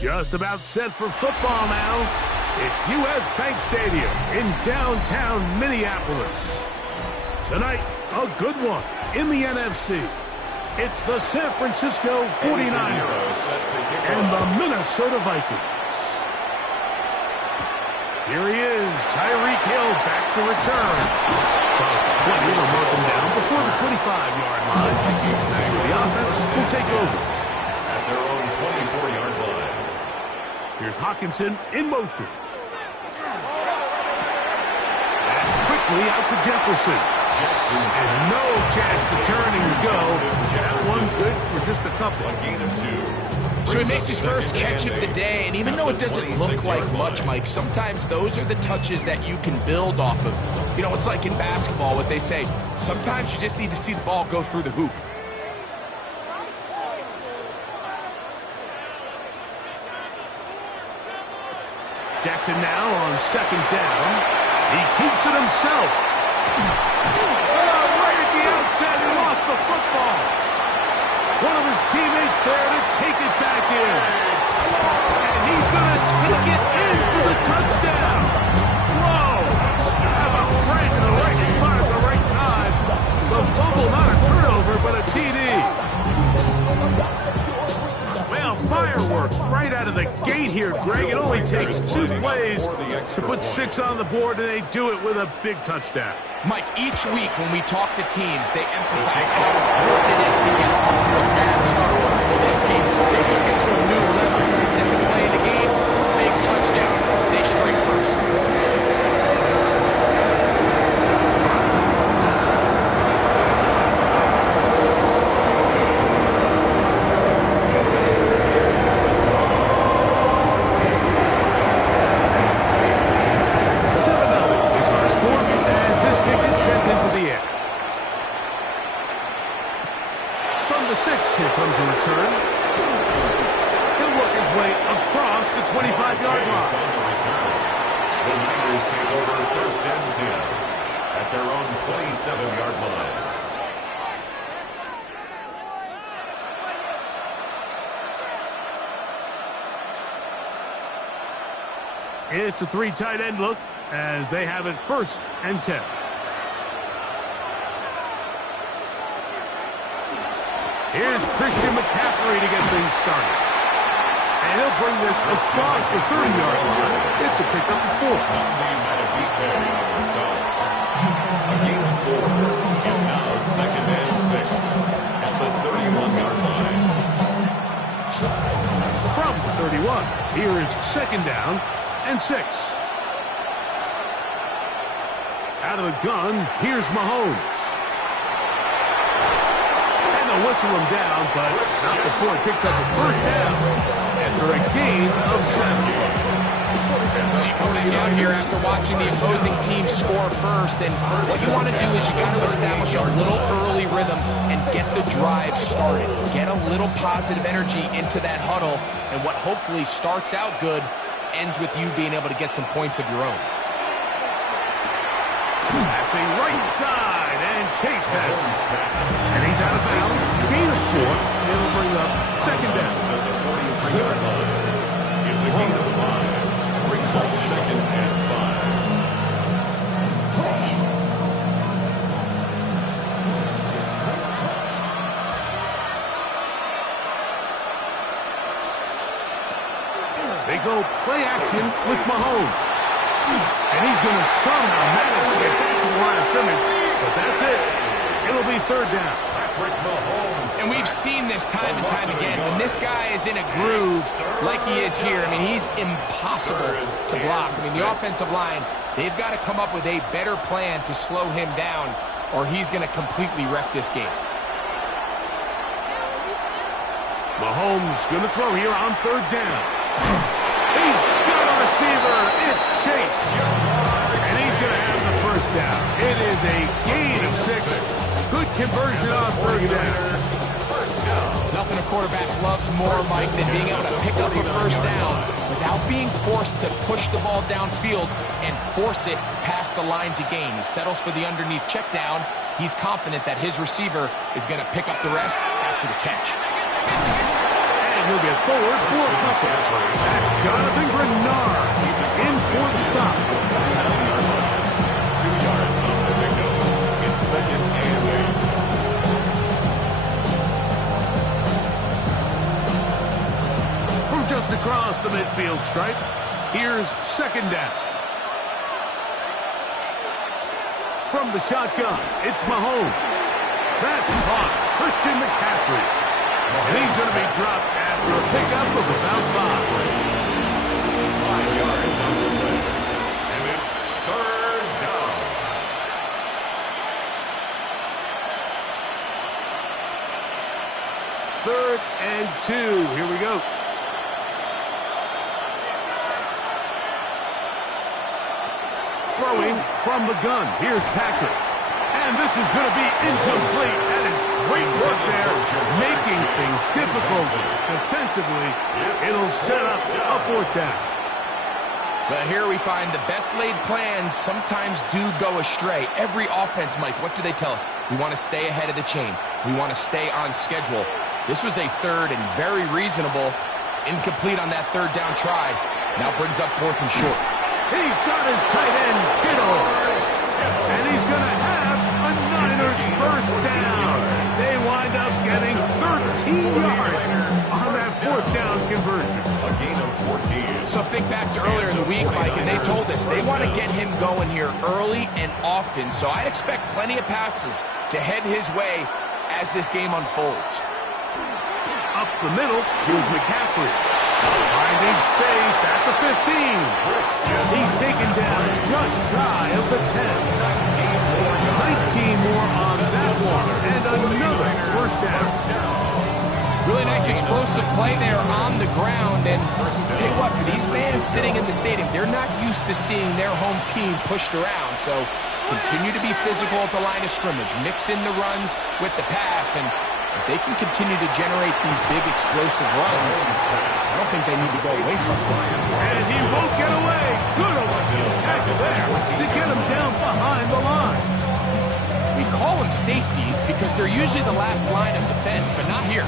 Just about set for football now. It's U.S. Bank Stadium in downtown Minneapolis. Tonight, a good one in the NFC. It's the San Francisco 49ers and the Minnesota Vikings. Here he is, Tyreek Hill back to return. Across the 20, they'll mark him down before the 25-yard line. That's where the offense will take over. At their own 24-yard line. Here's Hockenson in motion. That's quickly out to Jefferson. And no chance to turn and go. That one good for just a couple. A gain of 2. So he makes his first catch of the day, and even though it doesn't look like much, Mike, sometimes those are the touches that you can build off of. You know, it's like in basketball, what they say, sometimes you just need to see the ball go through the hoop. Jackson now on second down. He keeps it himself. Right at the outset, he lost the football. One of his teammates there to take it back in. And he's going to take it in for the touchdown. Whoa! Have a friend in the right spot at the right time. The fumble, not a turnover, but a TD. Well, fireworks right out of the gate here, Greg. It only takes 2 plays to put 6 on the board, and they do it with a big touchdown. Mike, each week when we talk to teams, they emphasize how important it is to get off to a fast start. Well, this team, they took it to a new level. Second play of the game, big touchdown. They strike first. Here comes a return. He'll work his way across the 25-yard line. The Niners take over first and 10 at their own 27-yard line. It's a 3 tight end look as they have it first and 10. Here's Christian McCaffrey to get things started. And he'll bring this across the 30-yard line. It's a pickup of 4. A gain of 4. It's now second and 6 at the 31-yard line. From the 31, here is second down and 6. Out of the gun, here's Mahomes. Whistle him down, but not before he picks up the first down after a gain of 7. So you come back out here after watching the opposing team score first, and what you want to do is you got to establish a little early rhythm and get the drive started. Get a little positive energy into that huddle, and what hopefully starts out good ends with you being able to get some points of your own. Pass crossing right side, and Chase has it. And he's out of bounds. Gain of 4. It'll bring up second down. At the 43-yard line. It's a gain of 5. Brings up second and 5. They go play action with Mahomes. And he's going to somehow manage to get back to the line of scrimmage. But that's it. It'll be third down. And we've seen this time and time again. When this guy is in a groove like he is here, I mean, he's impossible to block. I mean, the offensive line, they've got to come up with a better plan to slow him down, or he's going to completely wreck this game. Mahomes going to throw here on third down. He's got a receiver. It's Chase. And he's going to have the first down. It is a gain of 6. Good conversion on third down. Nothing a quarterback loves more, Mike, than being able to pick up a first down without being forced to push the ball downfield and force it past the line to gain. He settles for the underneath check down. He's confident that his receiver is going to pick up the rest after the catch. He'll get forward for a couple. That's Jonathan Grenard. He's in for the stop. 2 yards on the pickup. It's second and 8. From just across the midfield stripe, here's second down. From the shotgun, it's Mahomes. That's caught. Christian McCaffrey. And he's going to be dropped after a pickup of about 5. 5 yards on the play. And it's third down. Third and 2. Here we go. Throwing from the gun. Here's Patrick. And this is going to be incomplete. That is great work there, making things difficult defensively. It'll set up a fourth down. But here we find the best laid plans sometimes do go astray. Every offense, Mike, what do they tell us? We want to stay ahead of the chains. We want to stay on schedule. This was a third and very reasonable. Incomplete on that third down try. Now brings up fourth and short. He's got his tight end, Kittle. And he's going to have a Niners first down. They wind up getting 13 yards on that fourth down conversion. A gain of 14. So think back to earlier in the week, Mike, and they told us they want to get him going here early and often. So I expect plenty of passes to head his way as this game unfolds. Up the middle, here's McCaffrey. Finding space at the 15. He's taken down just shy of the 10. 19 more on that one. And another first down. Really nice explosive play there on the ground. And tell you what, for these fans sitting in the stadium, they're not used to seeing their home team pushed around. So continue to be physical at the line of scrimmage. Mix in the runs with the pass. And if they can continue to generate these big explosive runs, I don't think they need to go away from it. And he won't get away. Good overfield tackle there to get him down behind the line. We call them safeties because they're usually the last line of defense, but not here.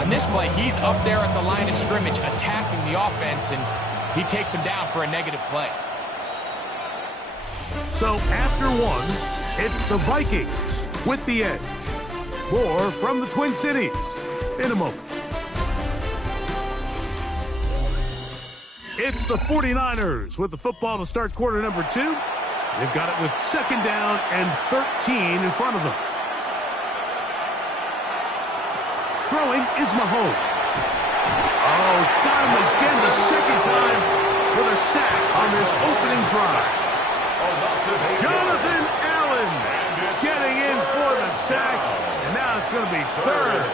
On this play, he's up there at the line of scrimmage attacking the offense, and he takes him down for a negative play. So after one, it's the Vikings with the edge. More from the Twin Cities in a moment. It's the 49ers with the football to start quarter number 2. They've got it with second down and 13 in front of them. Throwing is Mahomes. Oh, got him again the second time with a sack on this opening drive. Jonathan Allen getting in for the sack. And now it's going to be third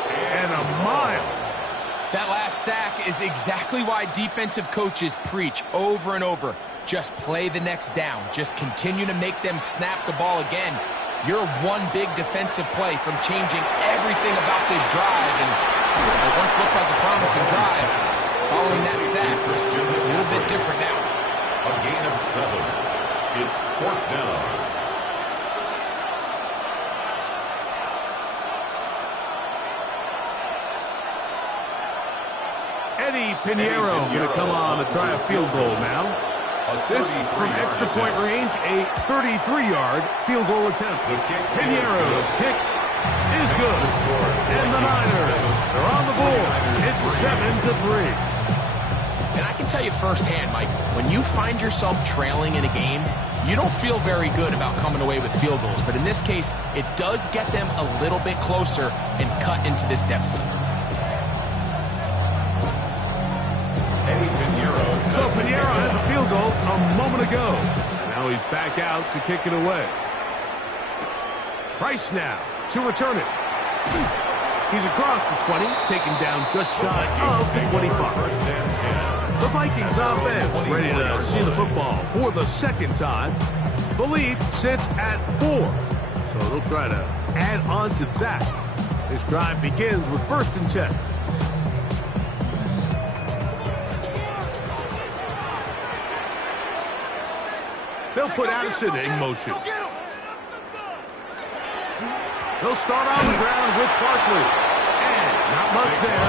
and a mile. That last sack is exactly why defensive coaches preach over and over. Just play the next down. Just continue to make them snap the ball again. You're one big defensive play from changing everything about this drive. And what once looked like a promising drive, following that sack, it's a little bit different now. A gain of 7. It's fourth down. Eddie Pinheiro going to come on to try a field goal now. This from extra point range, a 33-yard field goal attempt. Pinheiro's kick is good. And the Niners are on the board. It's 7-3. And I can tell you firsthand, Mike, when you find yourself trailing in a game, you don't feel very good about coming away with field goals. But in this case, it does get them a little bit closer and cut into this deficit. So Pinheiro had the field goal a moment ago. Now he's back out to kick it away. Price now to return it. He's across the 20, taken down just shy of the 25. The Vikings offense ready to see the football for the second time. The lead sits at 4, so they'll try to add on to that. This drive begins with 1st and 10. They'll put Addison in motion. They'll start on the ground with Barkley. And not much there.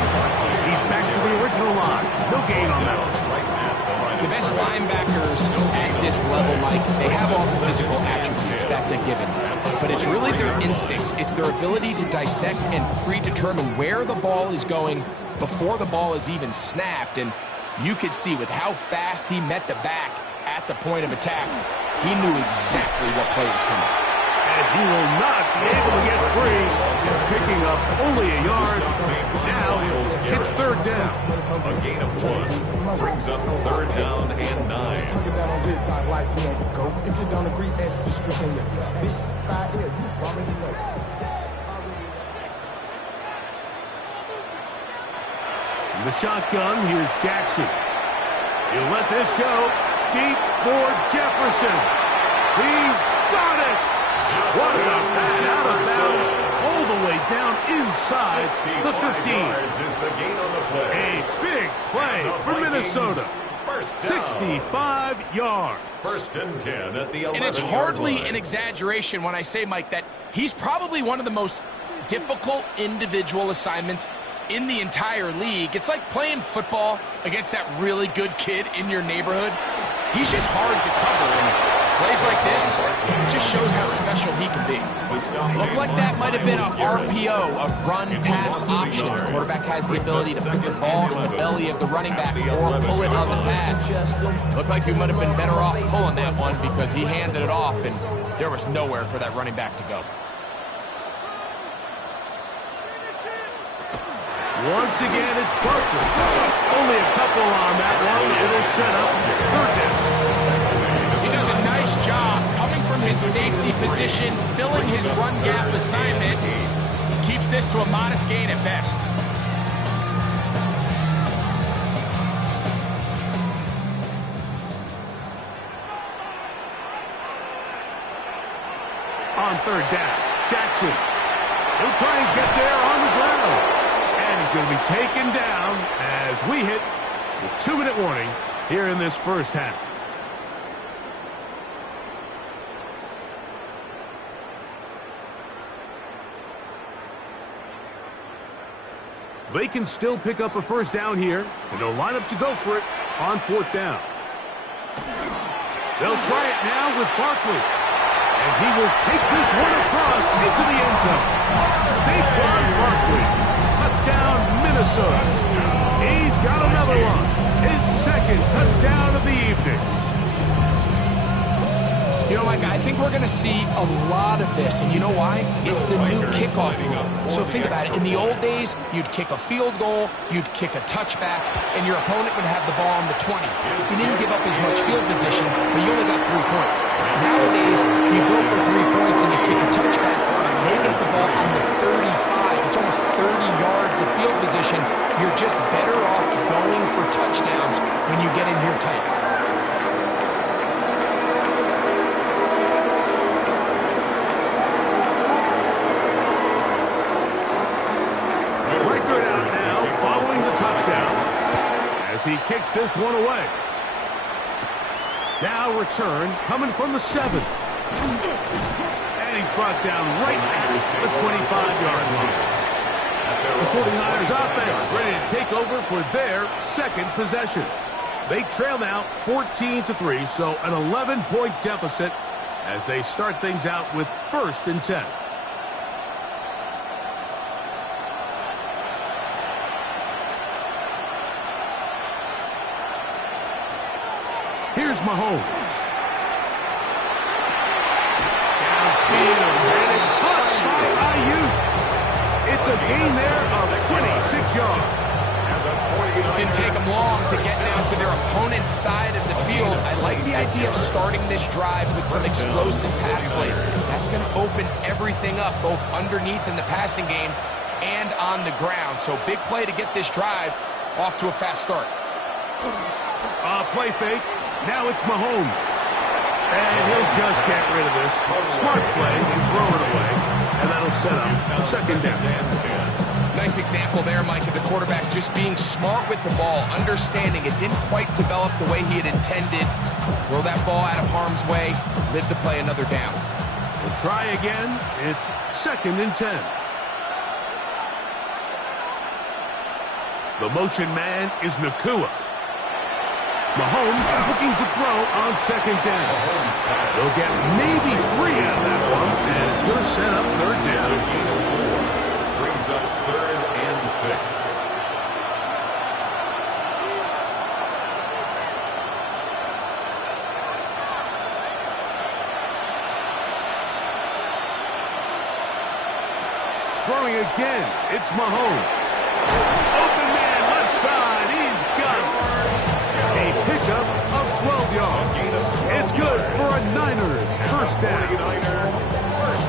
He's back to the original line. No gain on that one. The best linebackers at this level, Mike, they have all the physical attributes. That's a given. But it's really their instincts. It's their ability to dissect and predetermine where the ball is going before the ball is even snapped. And you could see with how fast he met the back at the point of attack, he knew exactly what play was coming. And he will not be able to get free. Picking up only a yard. Now it's 3rd down. A gain of 1 brings up 3rd down and 9. Tuck it down on this side like you want to go. If you don't agree, ask the strips on your big 5 air. You already know. In the shotgun, here's Jackson. He'll let this go. Deep for Jefferson. He's got it. What about that? Out of bounds, all the way down inside the 15. Is the gain on the play. A big play for Minnesota. 65 yards. 1st and 10 at the 11-yard line. And it's hardly an exaggeration when I say, Mike, that he's probably one of the most difficult individual assignments in the entire league. It's like playing football against that really good kid in your neighborhood. He's just hard to cover, and plays like this, it just shows how special he can be. Looked like that might have been a RPO, a run-pass option. The quarterback has the ability to put the ball in the belly of the running back or pull it on the pass. Looked like he might have been better off pulling that one because he handed it off, and there was nowhere for that running back to go. Once again, it's Barkley. Only a couple on that one. It'll set up 3rd down. He does a nice job coming from his safety position, filling his run gap assignment. Keeps this to a modest gain at best. On 3rd down, Jackson. He'll try and get there on the ground. And he's going to be taken down as we hit the 2-minute warning here in this 1st half. They can still pick up a 1st down here, and they'll line up to go for it on 4th down. They'll try it now with Barkley. And he will take this one across into the end zone. Saquon Barkley. Touchdown, Minnesota. He's got another one. His 2nd touchdown of the evening. You know, Mike, I think we're going to see a lot of this, and you know why? It's the new kickoff rule. So think about it. In the old days, you'd kick a field goal, you'd kick a touchback, and your opponent would have the ball on the 20. You didn't give up as much field position, but you only got 3 points. Nowadays, you go for 3 points and you kick a touchback. They get the ball on the 35. It's almost 30 yards of field position. You're just better off going for touchdowns when you get in here tight. Record out now following the touchdown as he kicks this one away. Now return coming from the 7. And he's brought down right at the 25-yard line. The 49ers offense ready to take over for their second possession. They trail now 14-3, so an 11-point deficit as they start things out with 1st and 10. Here's Mahomes. Downfield, and it's caught by Ayuk. It's a gain there of 26 yards. It didn't take them long to get down to their opponent's side of the field. I like the idea of starting this drive with some explosive pass plays. That's going to open everything up, both underneath in the passing game and on the ground. So big play to get this drive off to a fast start. Play fake. Now it's Mahomes. And he'll just get rid of this. Smart play and throw it away. And that'll set up 2nd down. Nice example there, Mike, of the quarterback just being smart with the ball, understanding it didn't quite develop the way he had intended. Throw that ball out of harm's way, live to play another down. We'll try again. It's 2nd and 10. The motion man is Nakua. Mahomes looking to throw on 2nd down. They'll get maybe 3 out of that one, and it's going to set up 3rd down. Brings up 3rd and 6. Throwing again, it's Mahomes. Open man, left side, he's got it. A pickup of 12 yards. It's good for a Niners 1st down.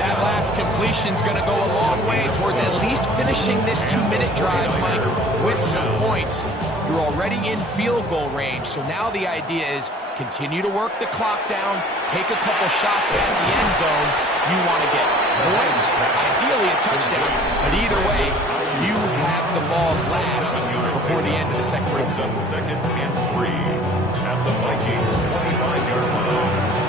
That last completion's going to go a long way towards at least finishing this 2-minute drive, Mike, with some points. You're already in field goal range, so now the idea is continue to work the clock down, take a couple shots at the end zone. You want to get points, ideally a touchdown, but either way, you have the ball last before the end of the 2nd quarter. Brings up 2nd and 3 at the Vikings 25-yard line.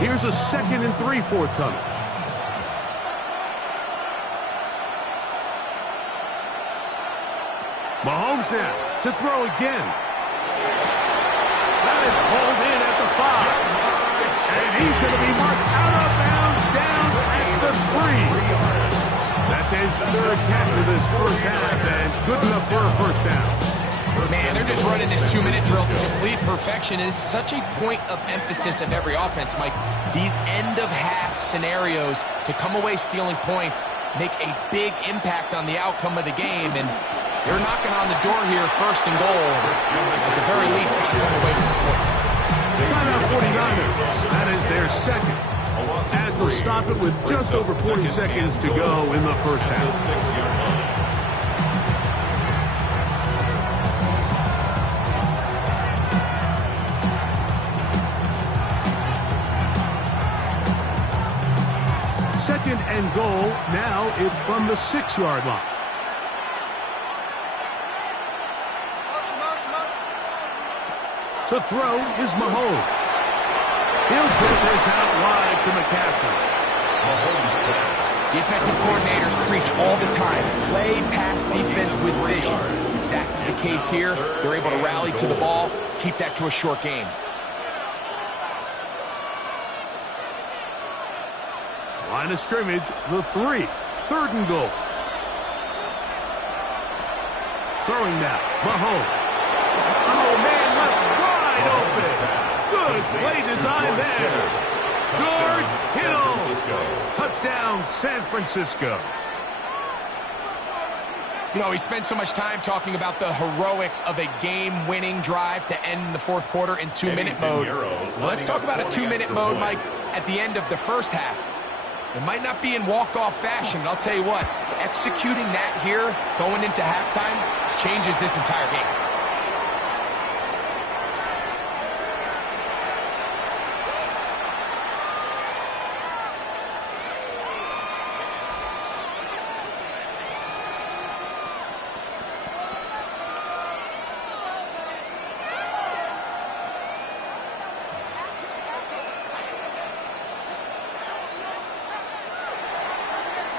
Here's a 2nd and 3 forthcoming. Mahomes now to throw again. That is pulled in at the 5. And he's going to be marked out of bounds down at the 3. That's his 3rd catch of this 1st half, and good enough for a 1st down. Man, they're just running this 2-minute drill to complete perfection. It is such a point of emphasis of every offense, Mike. These end-of-half scenarios to come away stealing points make a big impact on the outcome of the game, and they're knocking on the door here, 1st and goal. At the very least, got to come away with some points. Timeout 49ers. That is their 2nd. As they'll stop it with just over 40 seconds to go in the 1st half. Second and goal. Now it's from the 6-yard line. To throw is Mahomes. He'll get this out wide to McCaffrey. Mahomes pass. Defensive coordinators preach all the time. Play pass defense with vision. It's exactly the case here. They're able to rally to the ball, keep that to a short game. Line of scrimmage, the 3. 3rd and goal. Throwing now, Mahomes. Oh, man, left wide open. Good play design there. George Kittle. Touchdown, San Francisco. You know, we spent so much time talking about the heroics of a game-winning drive to end the 4th quarter in 2-minute mode. Well, let's talk about a 2-minute mode, Mike, at the end of the 1st half. It might not be in walk-off fashion, but I'll tell you what, executing that here, going into halftime, changes this entire game.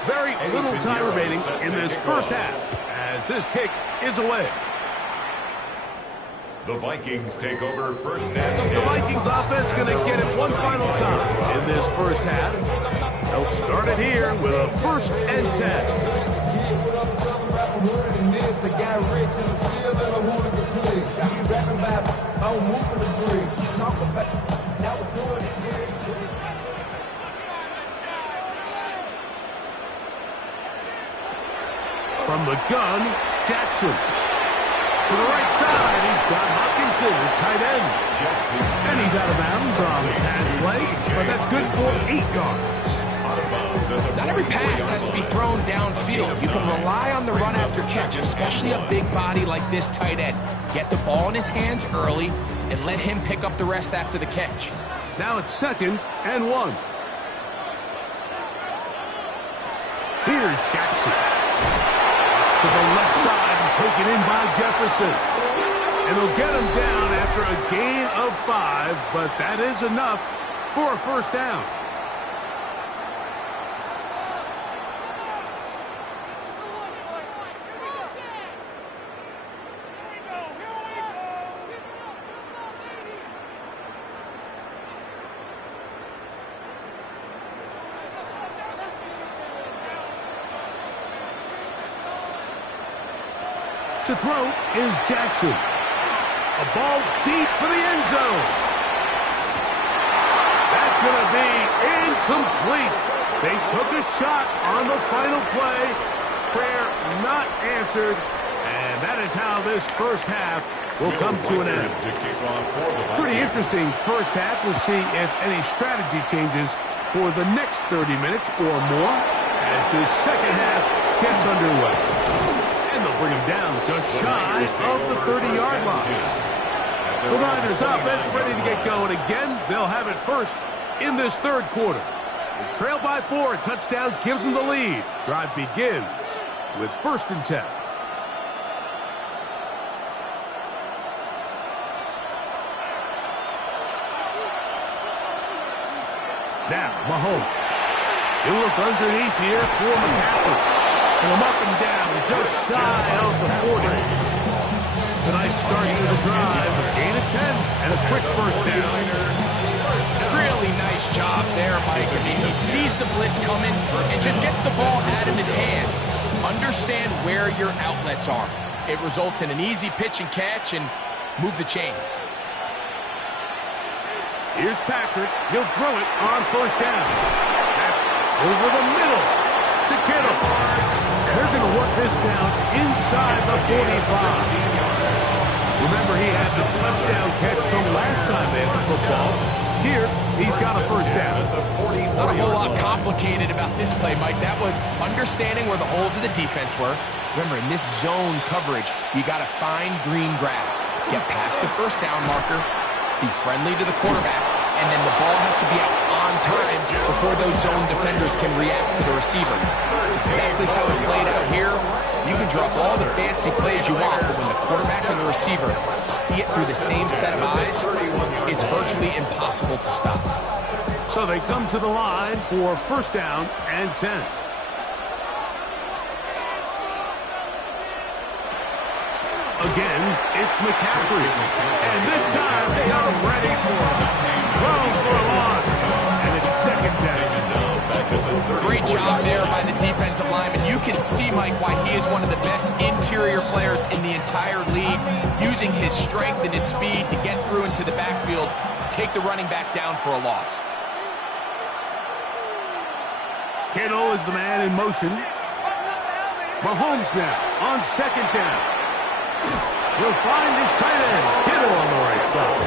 Very little time remaining in this first half as this kick is away. The Vikings take over first and 10. The Vikings offense going to get it one final time in this first half. They'll start it here with a 1st and 10. From the gun, Jackson. To the right side, he's got Hopkinson, his tight end. And he's out of bounds on the pass play, but that's good for 8 yards. Not every pass has to be thrown downfield. You can rely on the run after catch, especially a big body like this tight end. Get the ball in his hands early and let him pick up the rest after the catch. Now it's 2nd and 1. Here's Jackson. To the left side and taken in by Jefferson. And he'll get him down after a gain of 5, but that is enough for a 1st down. To throw is Jackson. A ball deep for the end zone. That's going to be incomplete. They took a shot on the final play. Prayer not answered. And that is how this first half will come to an end. Pretty interesting first half. We'll see if any strategy changes for the next 30 minutes or more as this second half gets underway. And they'll bring him down just shy of the 30-yard line. The Niners offense ready to get going again. They'll have it first in this 3rd quarter. They trail by 4. A touchdown gives them the lead. Drive begins with 1st and 10. Now, Mahomes. He'll look underneath here for McCaffrey. And I'm up and down, just shy of the 40. Tonight's start to the drive, gain of 10, and a quick 1st down. Really nice job there, Mike. I mean, he sees the blitz coming and just gets the ball out of his hands. Understand where your outlets are. It results in an easy pitch and catch and move the chains. Here's Patrick. He'll throw it on 1st down. That's over the middle to Kittle. They're going to work this down inside the 45. Remember, he had the touchdown catch the last time they had the football. Here, he's got a 1st down. Not a whole lot complicated about this play, Mike. That was understanding where the holes of the defense were. Remember, in this zone coverage, you got to find green grass. Get past the 1st down marker, be friendly to the quarterback, and then the ball has to be out on time before those zone defenders can react to the receiver. That's exactly how it played out here. You can draw all the fancy plays you want, but when the quarterback and the receiver see it through the same set of eyes, it's virtually impossible to stop. So they come to the line for 1st down and 10. Again, it's McCaffrey. And this time, they are ready for it. Thrown for a loss. And it's 2nd down. Great job there by the defensive lineman. You can see, Mike, why he is one of the best interior players in the entire league, using his strength and his speed to get through into the backfield, take the running back down for a loss. Kittle is the man in motion. Mahomes now on 2nd down. He'll find his tight end, Kittle, on the right side.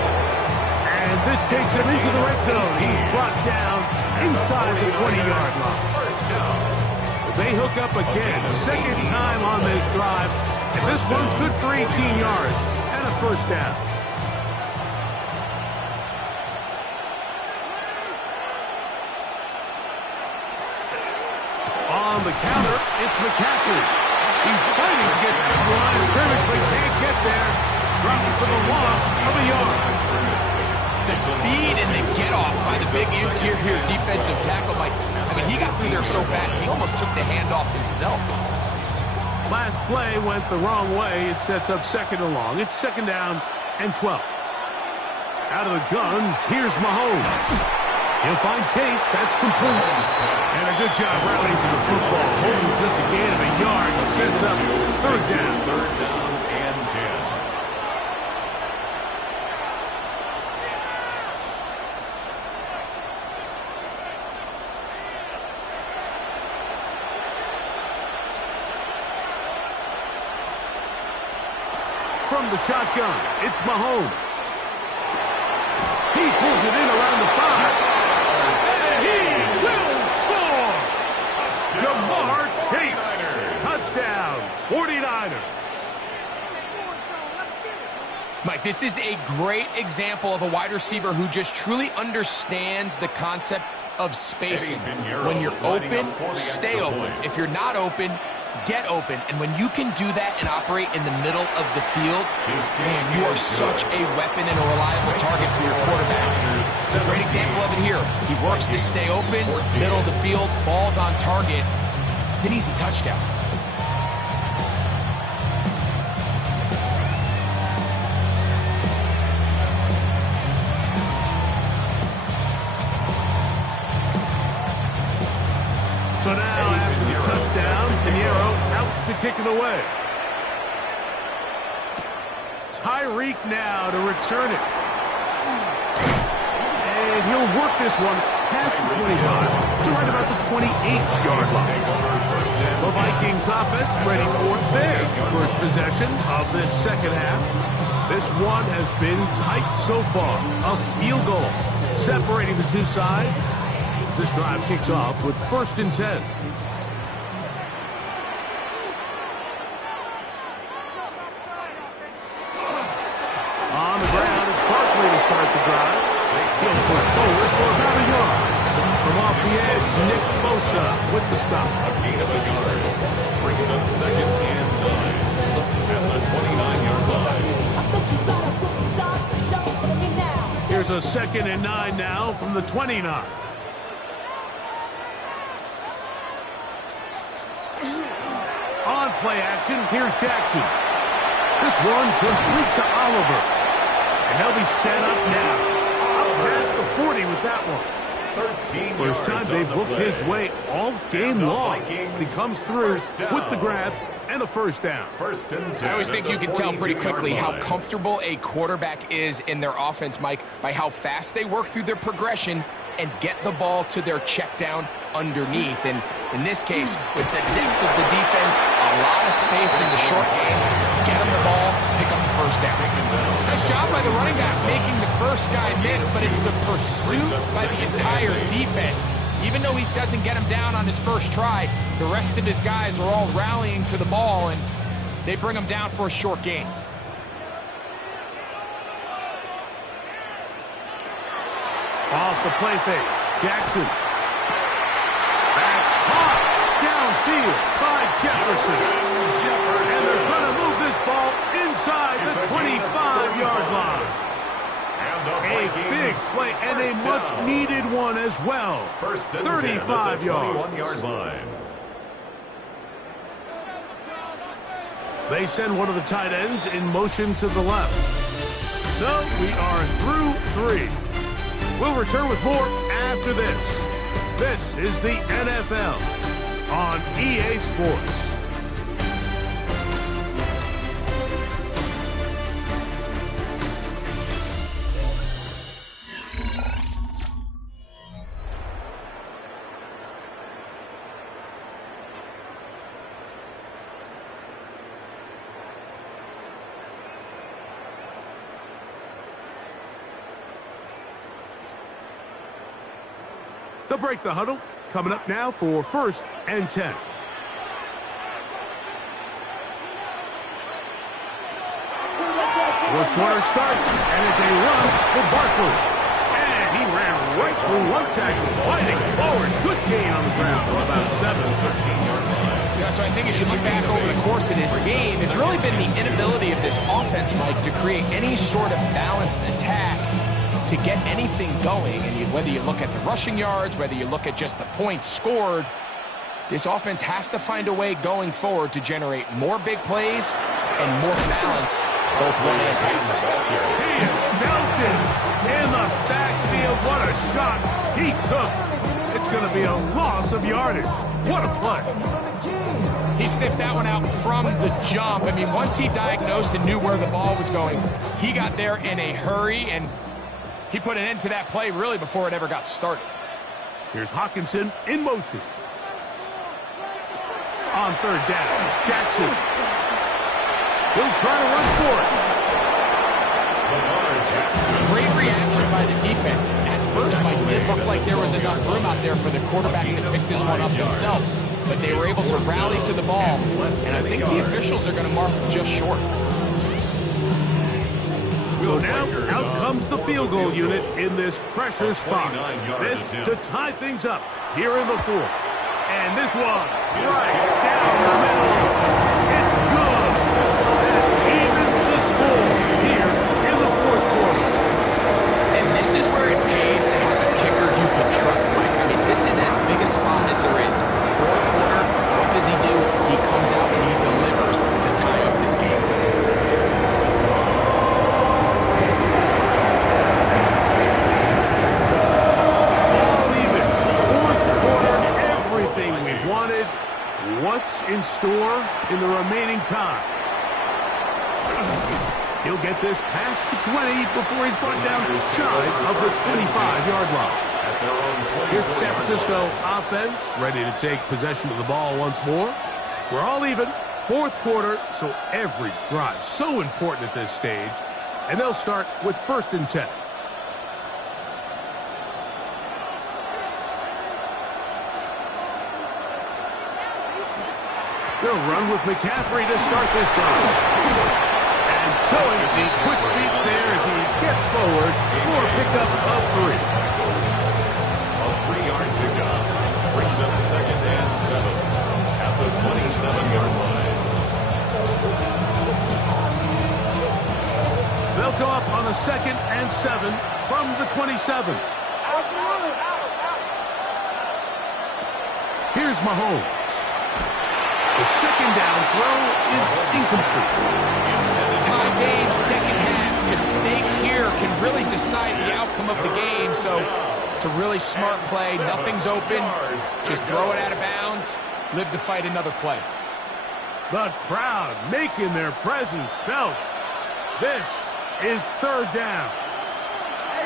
And this takes him into the red zone. He's brought down inside the 20-yard line. They hook up again, 2nd time on this drive. And this one's good for 18 yards and a 1st down. On the counter, it's McCaffrey. He's fighting to get to the line of scrimmage, but can't get there. Dropping for the loss of a yard. The speed and the get-off by the big interior defensive tackle. I mean, he got through there so fast, he almost took the handoff himself. Last play went the wrong way. It sets up second and long. It's second down and 12. Out of the gun, here's Mahomes. He'll find Chase. That's complete. And a good job rallying to the football. Holding just a gain of a yard. Sets up third down. Third down and 10. From the shotgun, it's Mahomes. He pulls it in around the 5. And he will score! Jamar Chase. Touchdown, 49ers. Mike, this is a great example of a wide receiver who just truly understands the concept of spacing. When you're open, stay open. If you're not open, get open. And when you can do that and operate in the middle of the field, man, you are such a weapon and a reliable target for your quarterback. It's a great example of it here. He works to stay open, middle of the field, ball's on target. It's an easy touchdown. So now, after the touchdown, Pinheiro out to kick it away. Tyreek now to return it. And he'll work this one past the 25 to right about the 28-yard line. The Vikings offense ready for their first possession of this second half. This one has been tight so far. A field goal separating the two sides. This drive kicks off with 1st and 10. On the ground, it's Barkley to start the drive. He'll push forward for about a yard. From off the edge, Nick Bosa with the stop. A gain of a yard. Brings up 2nd and 9 at the 29-yard line. Here's a 2nd and 9 now from the 29. On play action, here's Jackson. This one complete to Oliver. And they'll be set up now. Up past the 40 with that one. First time they've looked his way all game long. He comes through with the grab and a first down. I always think you can tell pretty quickly how comfortable a quarterback is in their offense, Mike, by how fast they work through their progression and get the ball to their check down underneath. And in this case, with the depth of the defense, a lot of space in the short game, get them the ball, pick up the first down. Nice job by the running back making the first guy miss, but it's the pursuit by the entire defense. Even though he doesn't get him down on his first try, the rest of his guys are all rallying to the ball, and they bring him down for a short gain. Off the play fake, Jackson. That's caught downfield by Jefferson. And they're going to move this ball inside the 25-yard line. A big play and a much-needed one as well. 35 yards. line. They send one of the tight ends in motion to the left. So we are through 3. We'll return with more after this. This is the NFL on EA Sports. They'll break the huddle. Coming up now for 1st and 10. Fourth quarter starts, and it's a run for Barkley. And he ran right through one tackle, fighting forward. Good gain on the ground for about 13-yard line. Yeah, so I think as you look back over the course of this game, it's really been the inability of this offense, Mike, to create any sort of balanced attack. to get anything going, and whether you look at the rushing yards, whether you look at just the points scored, this offense has to find a way going forward to generate more big plays and more balance, both run and pass. He is melted in the backfield. What a shot he took. It's going to be a loss of yardage. What a play. He sniffed that one out from the jump. I mean, once he diagnosed and knew where the ball was going, he got there in a hurry, and he put an end to that play really before it ever got started. Here's Hockenson in motion. On third down, Jackson. He'll try to run for it. Great reaction by the defense. At first, Mike, it looked like there was enough room out there for the quarterback to pick this one up himself. But they were able to rally to the ball, and I think the officials are going to mark just short. So now, out comes the field goal unit in this pressure spot. This to tie things up here in the fourth. And this one, right down the middle. It's good. That evens the score here in the fourth quarter. And this is where it pays to have a kicker you can trust, Mike. I mean, this is as big a spot as there is. Fourth quarter, what does he do? He comes out and he delivers to tie up this game. All even. Fourth quarter, everything we've wanted. What's in store in the remaining time? He'll get this past the 20 before he's brought down shy of the 25-yard line. Here's the San Francisco offense ready to take possession of the ball once more. We're all even. Fourth quarter, so every drive so important at this stage. And they'll start with 1st and 10. They'll run with McCaffrey to start this drive. And showing the quick feet there as he gets forward for a pickup of 3. A 3-yard pickup brings up 2nd and 7 at the 27-yard line. They'll go up on a 2nd and 7 from the 27. Here's Mahomes. The 2nd down throw is incomplete. Tie game, second half. Mistakes here can really decide the outcome of the game, so it's a really smart play. Nothing's open. Just throw it out of bounds. Live to fight another play. The crowd making their presence felt. This is 3rd down.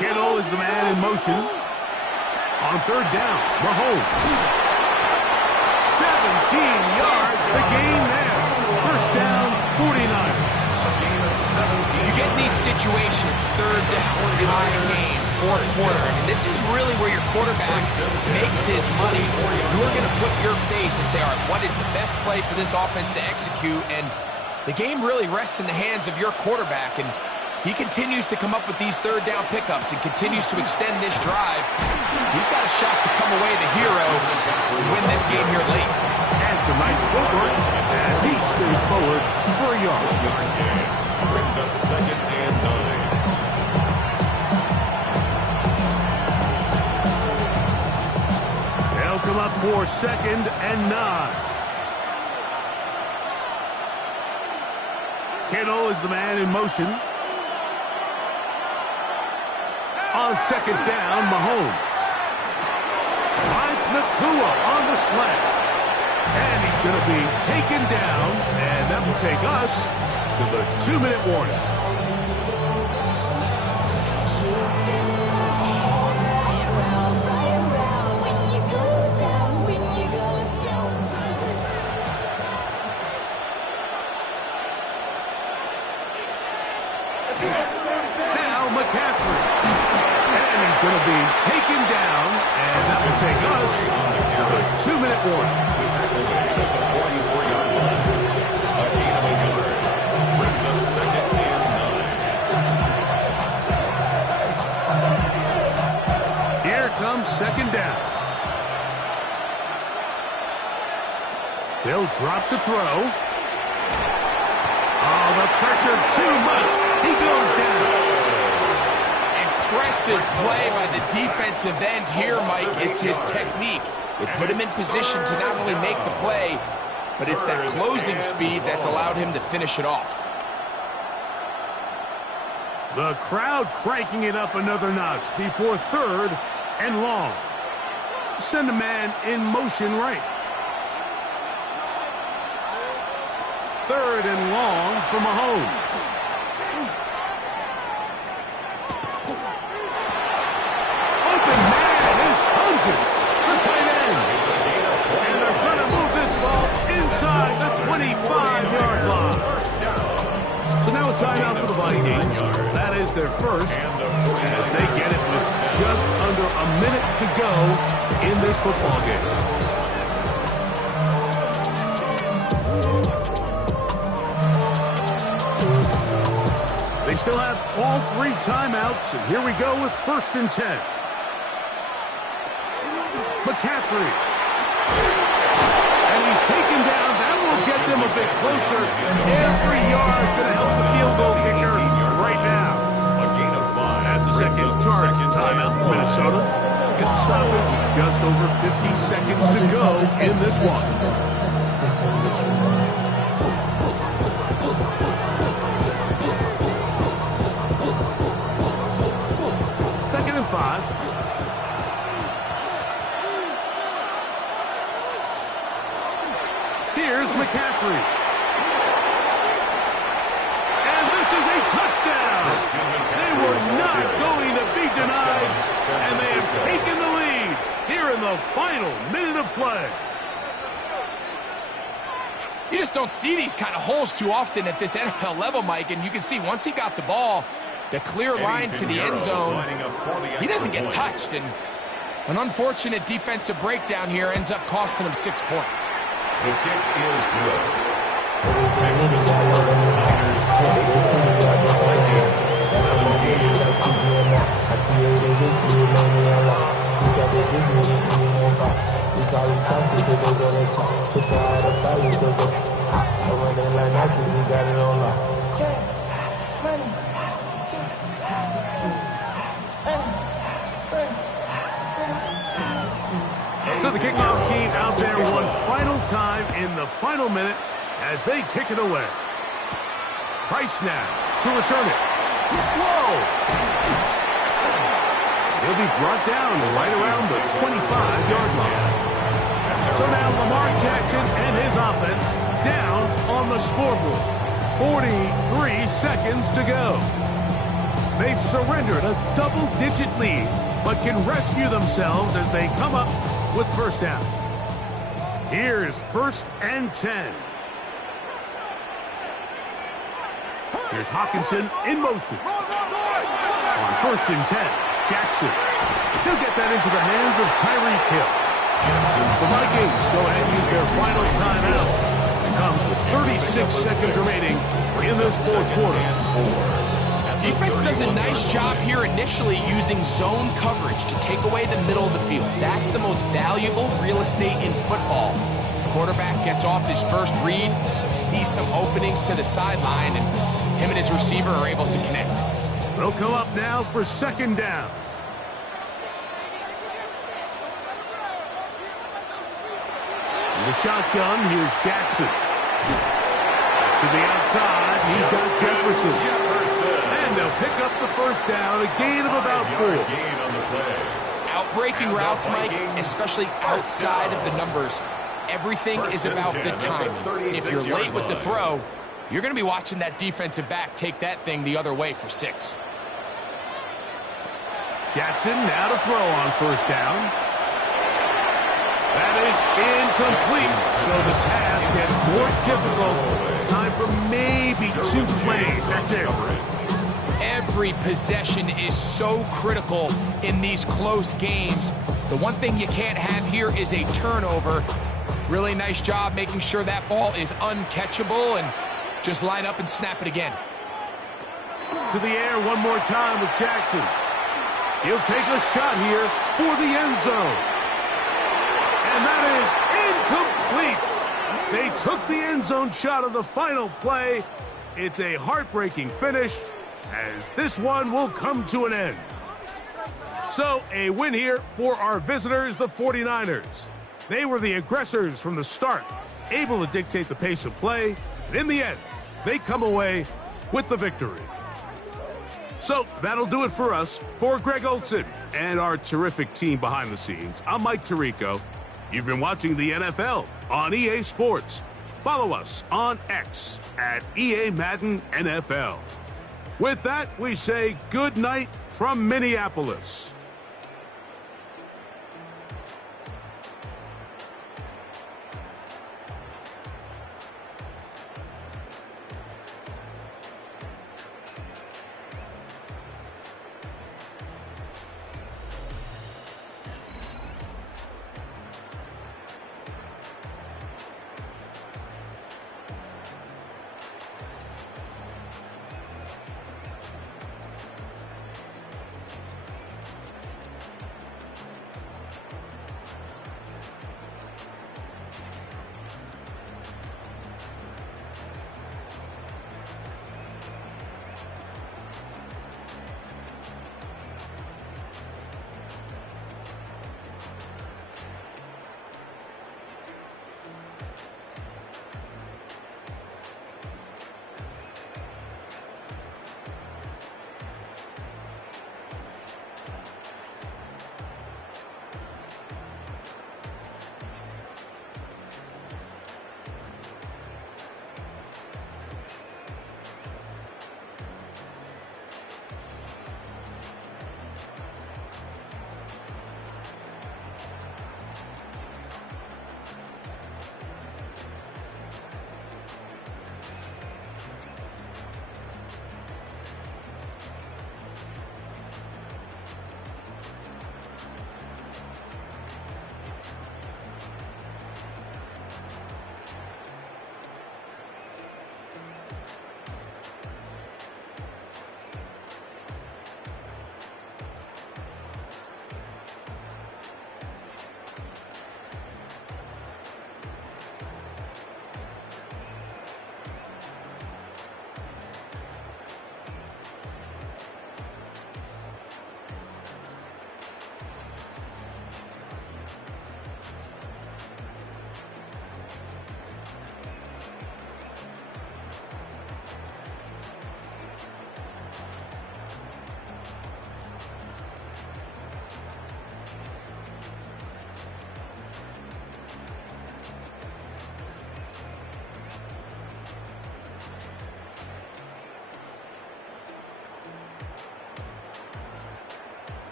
Kittle is the man in motion. On 3rd down, Mahomes. 17 yards, the gain there. 1st down, 49. You get in these situations, 3rd down, tie game, 4th quarter. I mean, this is really where your quarterback makes his money. You're going to put your faith and say, all right, what is the best play for this offense to execute? And the game really rests in the hands of your quarterback. And he continues to come up with these 3rd down pickups and continues to extend this drive. He's got a shot to come away the hero and win this game here late. And some nice footwork as he spins forward for a yard. Brings up 2nd and 9. They'll come up for 2nd and 9. Kittle is the man in motion. On 2nd down, Mahomes. Finds Nakua on the slant. And he's going to be taken down, and that will take us to the 2-minute warning. Now McCaffrey. And he's going to be taken down, and that will take us to the 2-minute warning. Here comes 2nd down. They'll drop to throw. Oh, the pressure too much. He goes down. Impressive play by the defensive end here, Mike. It's his technique. It put him in position to not only make the play, but it's that closing speed that's allowed him to finish it off. The crowd cranking it up another notch before 3rd and long. Send a man in motion right. 3rd and long for Mahomes. Open man is Tunges, the tight end. And they're going to move this ball inside the 25-yard line. So now a timeout for the Vikings. That is their first, as they get it with just under a minute to go in this football game. They still have all 3 timeouts, and here we go with 1st and 10. McCaffrey. And he's taken down. That will get them a bit closer. Every yard going to help the field goal kicker right now. A gain of 5. That's a second charge timeout for Minnesota. Good stoppage with just over 50 seconds to go in this one. Second and 5. Here's McCaffrey. And this is a touchdown. They were not going to be denied, and they have taken the lead here in the final minute of play. You just don't see these kind of holes too often at this NFL level, Mike, and you can see once he got the ball, the clear line to the end zone, he doesn't get touched, and an unfortunate defensive breakdown here ends up costing him 6 points. The kick is good. Next to score, Niners 20, Vikings 17. So the kickoff team out there one final time in the final minute as they kick it away. Price now to return it. Whoa! He'll be brought down right around the 25-yard line. So now Lamar Jackson and his offense down on the scoreboard. 43 seconds to go. They've surrendered a double-digit lead, but can rescue themselves as they come up with first down. Here's 1st and 10. Here's Hawkinson in motion. On 1st and 10, Jackson. He'll get that into the hands of Tyreek Hill. The Vikings go ahead and use their final timeout. It comes with 36 seconds remaining in this 4th quarter. Defense does a nice job here initially using zone coverage to take away the middle of the field. That's the most valuable real estate in football. Quarterback gets off his first read, sees some openings to the sideline, and him and his receiver are able to connect. They'll come up now for 2nd down. In the shotgun, here's Jackson. To the outside, he's got Jefferson. And they'll pick up the first down, a gain of about 4. Outbreaking routes, Mike, especially outside of the numbers, everything is about the timing. If you're late with the throw, you're going to be watching that defensive back take that thing the other way for 6. Jackson now to throw on 1st down. That is incomplete, so the task gets more difficult. Time for maybe 2 plays. That's it. Every possession is so critical in these close games. The one thing you can't have here is a turnover. Really nice job making sure that ball is uncatchable, and just line up and snap it again. To the air one more time with Jackson. He'll take a shot here for the end zone. And that is incomplete. They took the end zone shot of the final play. It's a heartbreaking finish as this one will come to an end. So, a win here for our visitors, the 49ers. They were the aggressors from the start, able to dictate the pace of play, and in the end, they come away with the victory. So, that'll do it for us. For Greg Olson and our terrific team behind the scenes, I'm Mike Tirico. You've been watching the NFL on EA Sports. Follow us on X at EA Madden NFL. With that, we say good night from Minneapolis.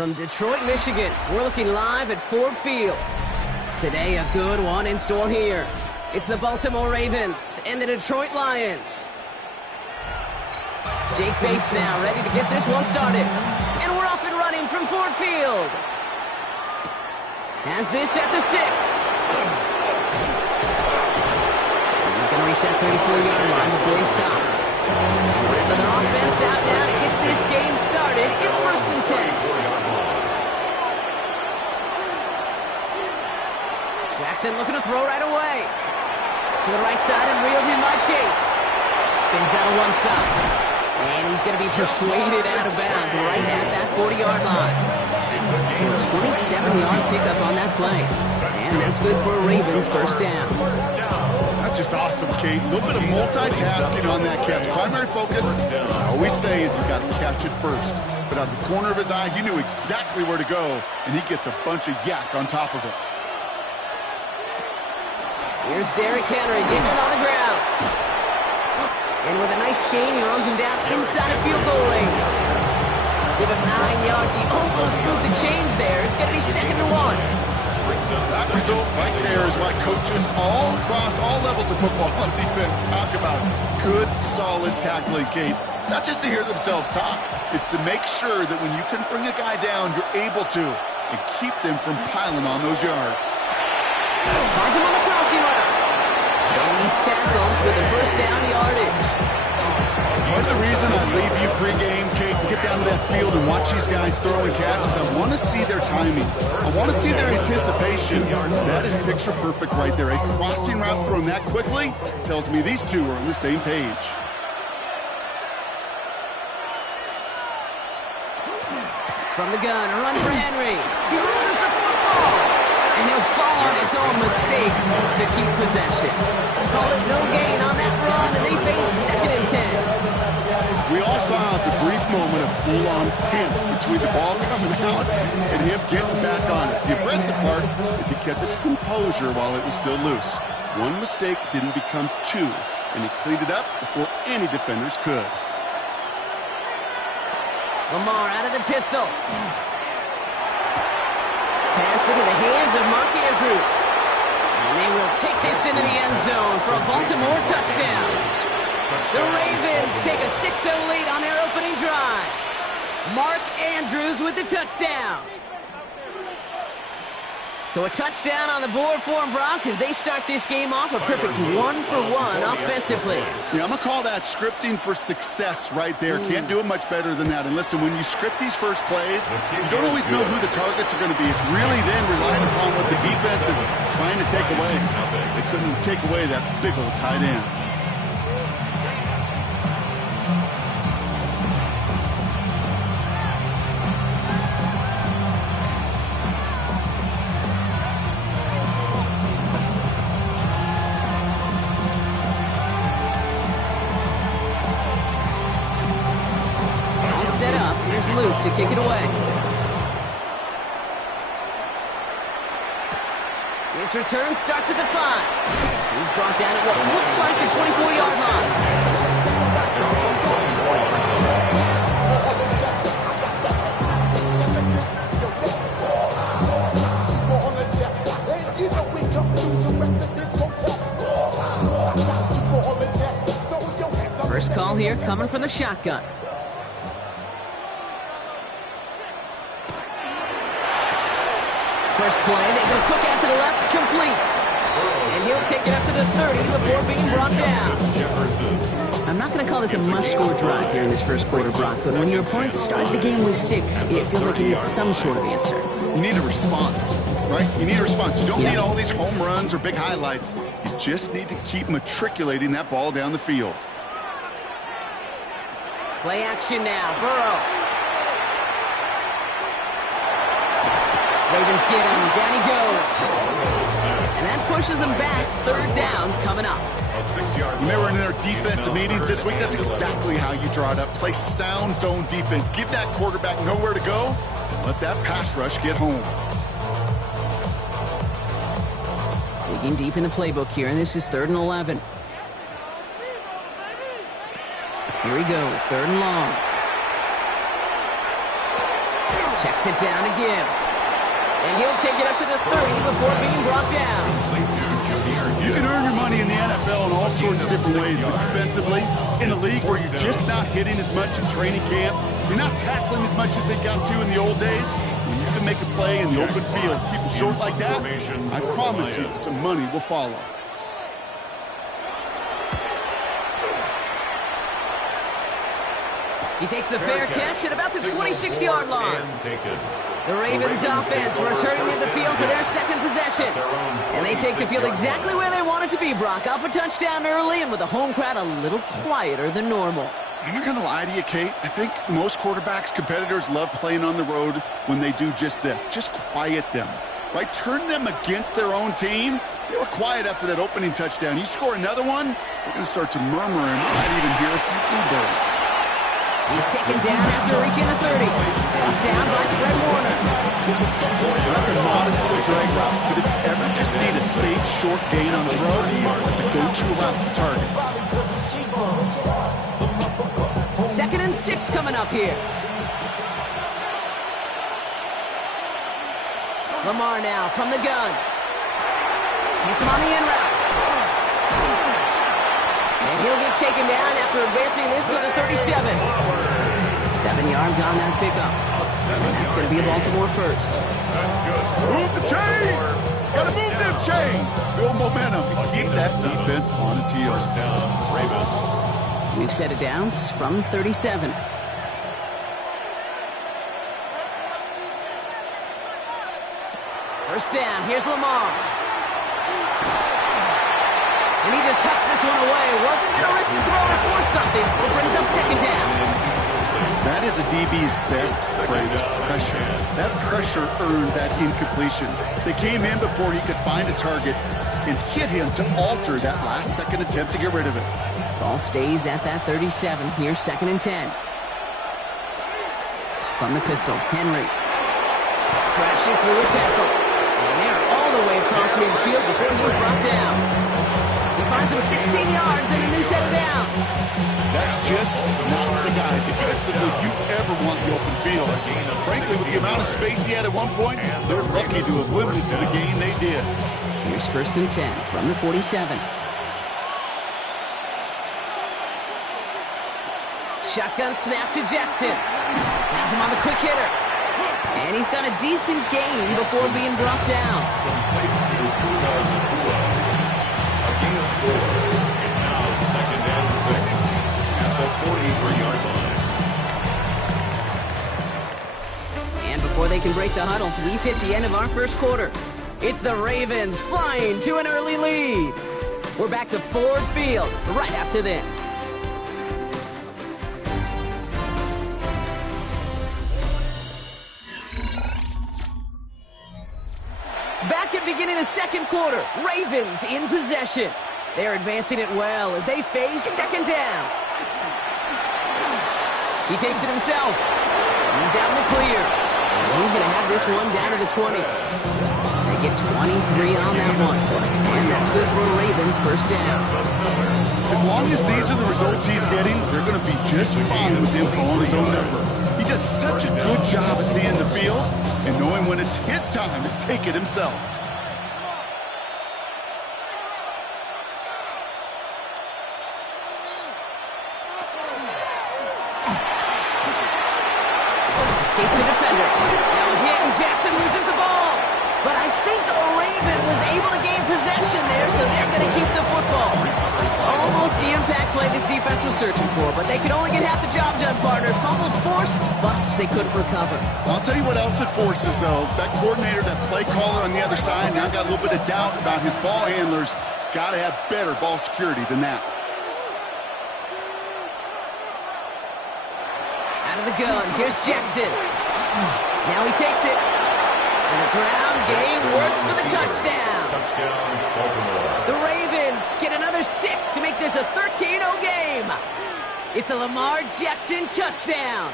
From Detroit, Michigan, we're looking live at Ford Field. Today, a good one in store here. It's the Baltimore Ravens and the Detroit Lions. Jake Bates now ready to get this one started. And we're off and running from Ford Field. Has this at the 6. He's going to reach that 34-yard line before he stops. So their offense out now to get this game started. It's 1st and 10. Jackson looking to throw right away. To the right side and reeled in by Chase. Spins out of one side. And he's going to be persuaded out of bounds right at that 40-yard line. So a 27-yard pickup on that play. And that's good for a Ravens first down. That's just awesome, Kate. A little bit of multitasking on that catch. Primary focus, I always say, is you got to catch it first. But out of the corner of his eye, he knew exactly where to go, and he gets a bunch of yak on top of it. Here's Derrick Henry getting it on the ground. And with a nice gain, he runs him down inside of field goal range. Give him 9 yards. He almost moved the chains there. It's going to be 2nd and 1. That result right there is why coaches all across all levels of football on defense talk about good, solid tackling, Kate. It's not just to hear themselves talk. It's to make sure that when you can bring a guy down, you're able to, and keep them from piling on those yards. Finds him on the crossing route. And he's tackled with a first down yardage. Part of the reason I leave you pregame, Kate, get down to that field and watch these guys throwing catches, I want to see their timing. I want to see their anticipation. That is picture perfect right there. A crossing route thrown that quickly tells me these two are on the same page. From the gun, a run for Henry. He loses the football. And he'll fall on his own mistake to keep possession. Call it no gain on that run, and they face 2nd and 10. We all saw the brief moment of full-on panic between the ball coming out and him getting back on it. The impressive part is he kept his composure while it was still loose. One mistake didn't become two, and he cleaned it up before any defenders could. Lamar out of the pistol. Pass into the hands of Mark Andrews. And they will take this into the end zone for a Baltimore touchdown. The Ravens take a 6-0 lead on their opening drive. Mark Andrews with the touchdown. So a touchdown on the board for them, Brock, as they start this game off a perfect 1-for-1 offensively. Yeah, I'm going to call that scripting for success right there. Can't do it much better than that. And listen, when you script these first plays, you don't always know who the targets are going to be. It's really then relying upon what the defense is trying to take away. They couldn't take away that big old tight end. Set up. Here's Luke to kick it away. His return starts at the 5. He's brought down at what looks like the 24-yard line. First call here coming from the shotgun. First play, they go quick out to the left, complete. And he'll take it up to the 30 before being brought down. I'm not going to call this a must-score drive here in this first quarter, Brock, but when your opponent started the game with 6, it feels like you need some sort of answer. You need a response, right? You need a response. You don't need all these home runs or big highlights. You just need to keep matriculating that ball down the field. Play action now. Burrow. Ravens get him. Down he goes. And that pushes them back. 3rd down coming up. Remember in their defensive meetings this week, that's exactly how you draw it up. Play sound zone defense. Give that quarterback nowhere to go. Let that pass rush get home. Digging deep in the playbook here, and this is 3rd and 11. Here he goes, 3rd and long. Checks it down to Gibbs. And he'll take it up to the 30 before being brought down. You can earn your money in the NFL in all sorts of different ways, but defensively, in a league where you're just not hitting as much in training camp, you're not tackling as much as they got to in the old days, when you can make a play in the open field, keep it short like that, I promise you some money will follow. He takes the fair catch at about the 26-yard line. The Ravens offense returning to the field for their second possession. And they take the field exactly where they want it to be, Brock. Up a touchdown early and with the home crowd a little quieter than normal. I'm not going to lie to you, Kate. I think most quarterbacks, competitors love playing on the road when they do just this. Just quiet them, right? Turn them against their own team. They were quiet after that opening touchdown. You score another one, they're going to start to murmur and might even hear a few bluebirds. He's taken down after reaching the 30. Brought down by Fred Warner. That's a modest little drag route, but if you ever just need a safe, short gain on the road, that's a go-to route to target. 2nd and 6 coming up here. Lamar now from the gun. Hits him on the in route. And he'll get taken down after advancing this to the 37. 7 yards on that pickup. And that's going to be a Baltimore first. Move the chain! Gotta move them chains! Build momentum and keep that defense on its heels. We've set it down from 37. First down, here's Lamar. And he just hucks this one away. Wasn't going to risk a throw or force something. It brings up 2nd down. That is a DB's best phrase, pressure. That pressure earned that incompletion. They came in before he could find a target and hit him to alter that last-second attempt to get rid of it. Ball stays at that 37. Here's 2nd and 10. From the pistol, Henry. Crashes through a tackle. And they're all the way across midfield before he's brought down. He finds him 16 yards and a new set of downs. That's just not the guy defensively you ever want the open field. Frankly, with the amount of space he had at one point, they're lucky to have limited to the game they did. Here's 1st and 10 from the 47. Shotgun snap to Jackson. Has him on the quick hitter. And he's got a decent gain before being brought down. It's now 2nd and 6 at the 43-yard line. And before they can break the huddle, we've hit the end of our first quarter. It's the Ravens flying to an early lead. We're back to Ford Field right after this. Back at beginning of 2nd quarter, Ravens in possession. They're advancing it well as they face 2nd down. He takes it himself. He's out in the clear. And he's going to have this one down to the 20. They get 23 on that one. And that's good for Ravens first down. As long as these are the results he's getting, they're going to be just fine with him calling his own number. He does such a good job of seeing the field and knowing when it's his time to take it himself. Escapes the defender. Now hit and Jackson loses the ball. But I think a Raven was able to gain possession there, so they're going to keep the football. Almost the impact play this defense was searching for, but they could only get half the job done, partner. Fumble forced, but they couldn't recover. I'll tell you what else it forces, though. That coordinator, that play caller on the other side, now got a little bit of doubt about his ball handlers. Got to have better ball security than that. Out of the gun, here's Jackson. Now he takes it. And the ground game works for the touchdown. Touchdown, Baltimore. The Ravens get another 6 to make this a 13-0 game. It's a Lamar Jackson touchdown.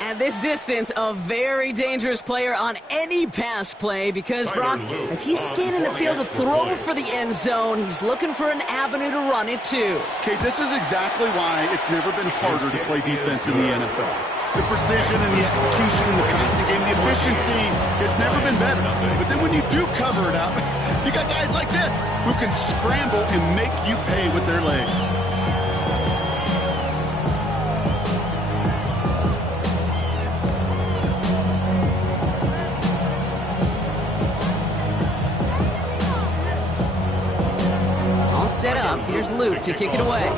At this distance, a very dangerous player on any pass play because, Brock, as he's scanning the field to throw for the end zone, he's looking for an avenue to run it to. Okay, this is exactly why it's never been harder to play defense in the NFL. The precision and the execution in the passing game, the efficiency has never been better. But then when you do cover it up, you got guys like this who can scramble and make you pay with their legs. All set up. Here's Luke to kick it away.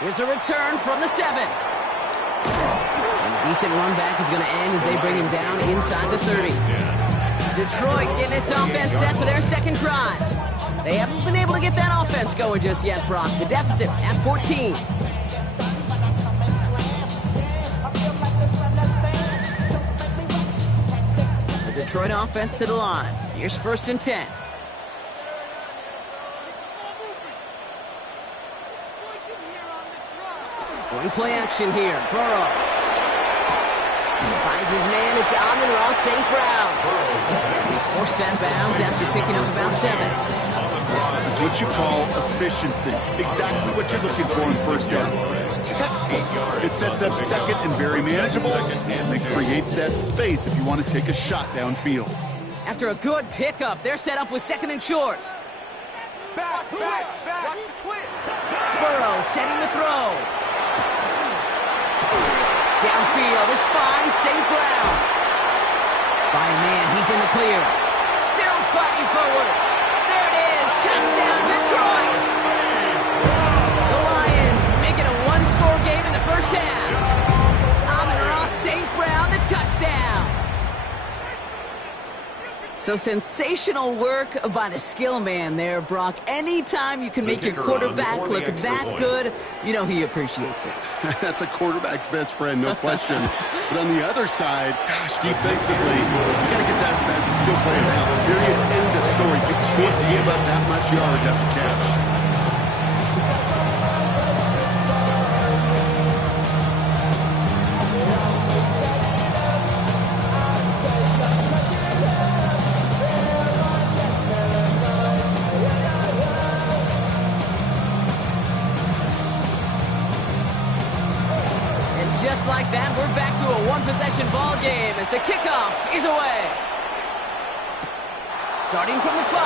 Here's a return from the 7. And a decent run back is going to end as they bring him down inside the 30. Detroit getting its offense set for their second drive. They haven't been able to get that offense going just yet, Brock. The deficit at 14. The Detroit offense to the line. Here's 1st and 10. Going play action here. Burrow. Finds his man. It's Amon-Ra St. Brown. He's forced out of bounds after picking up about 7. It's what you call efficiency. Exactly what you're looking for in first down. Textbook. It sets up second and very manageable, and it creates that space if you want to take a shot downfield. After a good pickup, they're set up with 2nd and short. Back. Watch the twist. Burrow setting the throw. Downfield is fine, St. Brown. By a man, he's in the clear. Still fighting forward. There it is, touchdown Detroit. The Lions make it a 1-score game in the first half. Amon-Ra St. Brown, the touchdown. So sensational work by the skill man there, Brock. Anytime you can make your quarterback look that good, you know he appreciates it. That's a quarterback's best friend, no question. But on the other side, gosh, defensively, you got to get that skill player out. Period, end of story. You can't give up that much yards after catch. Just like that, we're back to a one-possession ball game as the kickoff is away. Starting from the 5.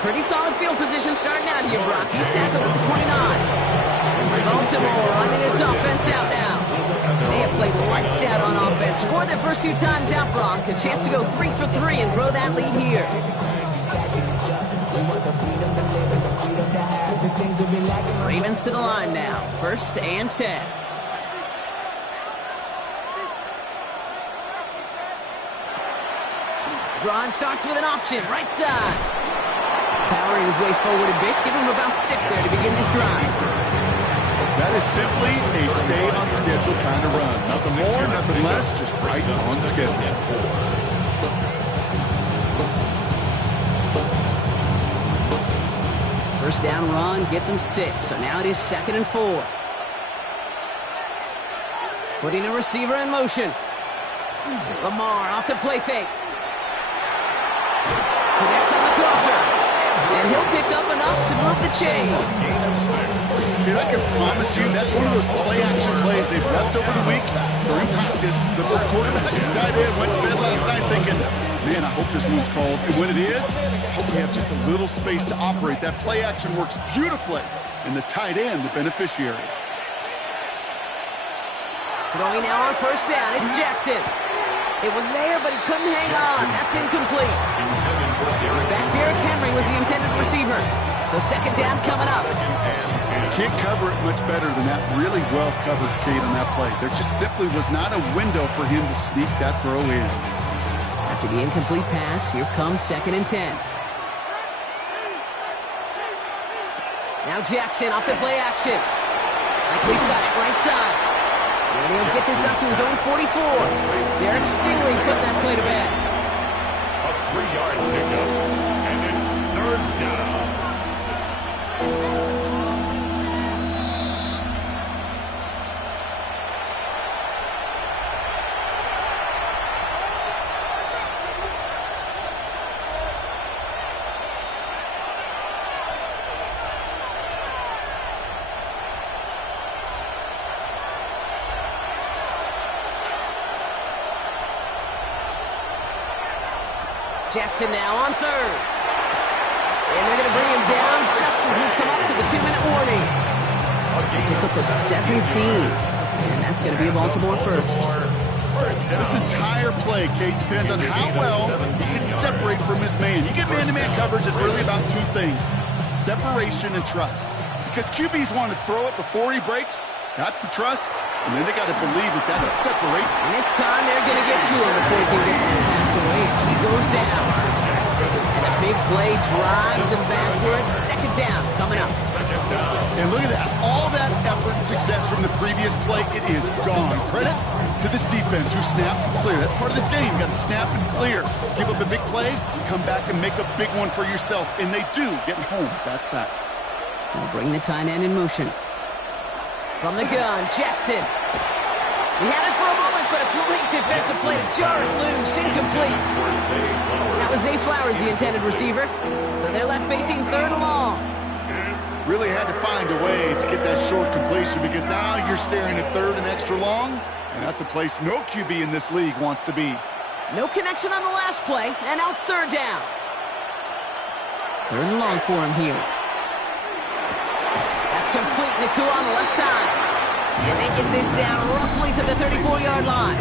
Pretty solid field position starting out here, Brock. He's tackled at the 29. Baltimore running its offense out now. They have played lights out on offense. Scored their first 2 times out, Brock. A chance to go 3 for 3 and grow that lead here. Ravens to the line now. 1st and 10. Drawn starts with an option. Right side. Powering his way forward a bit. Give him about 6 there to begin this drive. That is simply a stay on schedule kind of run. Nothing more, nothing less, just right on schedule. First down run gets him 6, so now it is 2nd and 4. Putting a receiver in motion. Lamar off the play fake. Connects on the crosser. And he'll pick up enough to move the chains. Dude, I can promise you that's one of those play-action plays they've left over the week during practice. The both quarterback and tight end went to bed last night thinking, man, I hope this one's called. And when it is, I hope we have just a little space to operate. That play-action works beautifully, and the tight end, the beneficiary. Throwing now on 1st down, it's Jackson. It was there, but he couldn't hang on. That's incomplete. Back Derrick Henry was the intended receiver. So second down's coming up. Can't cover it much better than that. Really well covered, Kate, on that play. There just simply was not a window for him to sneak that throw in. After the incomplete pass, here comes 2nd and 10. Now Jackson off the play action. Likely's got it right side. And he'll get this up to his own 44. Derek Stingley putting that play to bed. A 3-yard pickup, and it's 3rd down. Jackson now on 3rd. And they're going to bring him down just as we've come up to the 2-minute warning. Pick up at 17. And that's going to be a Baltimore first. This entire play, Kate, depends on how well he can separate from his man. You get man-to-man coverage, it's really about two things: separation and trust. Because QBs want to throw it before he breaks. That's the trust. And then they got to believe that that's separate. And this time they're going to get to him before he can get that pass away as he goes down. And a big play drives them backwards. 2nd down coming up. And look at that. All that effort and success from the previous play, it is gone. Credit to this defense who snapped and clear. That's part of this game. You got to snap and clear. Give up a big play, come back and make a big one for yourself. And they do, getting home with that sack. They'll bring the tight end in motion. From the gun, Jackson. He had it for a moment, but a great defensive play to jar it loose. Incomplete. That was Zay Flowers, the intended receiver. So they're left facing 3rd and long. Really had to find a way to get that short completion, because now you're staring at 3rd and extra long, and that's a place no QB in this league wants to be. No connection on the last play, and now it's 3rd down. 3rd and long for him here. That's complete. Nacua on the left side. And they get this down roughly to the 34-yard line.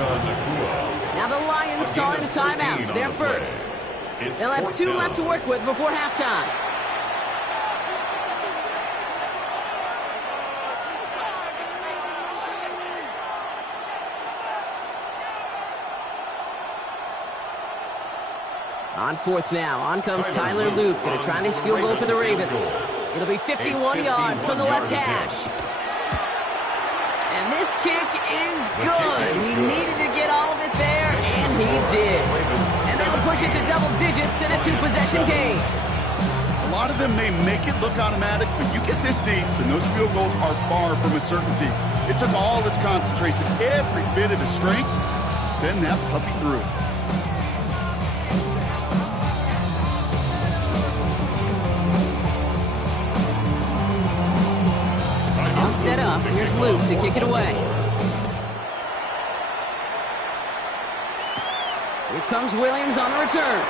Now the Lions calling a timeout. They're first. They'll have 2 left to work with before halftime. On 4th now. On comes Tyler Luke. Going to try this field goal for the Ravens. It'll be 51 yards from the left hash. And this kick is good. He needed to get all of it there, and he did. And that'll push it to double digits in a 2-possession game. A lot of them may make it look automatic, but you get this deep, and those field goals are far from a certainty. It took all his concentration, every bit of his strength, to send that puppy through. Set up. Here's Luke to kick it away. Here comes Williams on the return.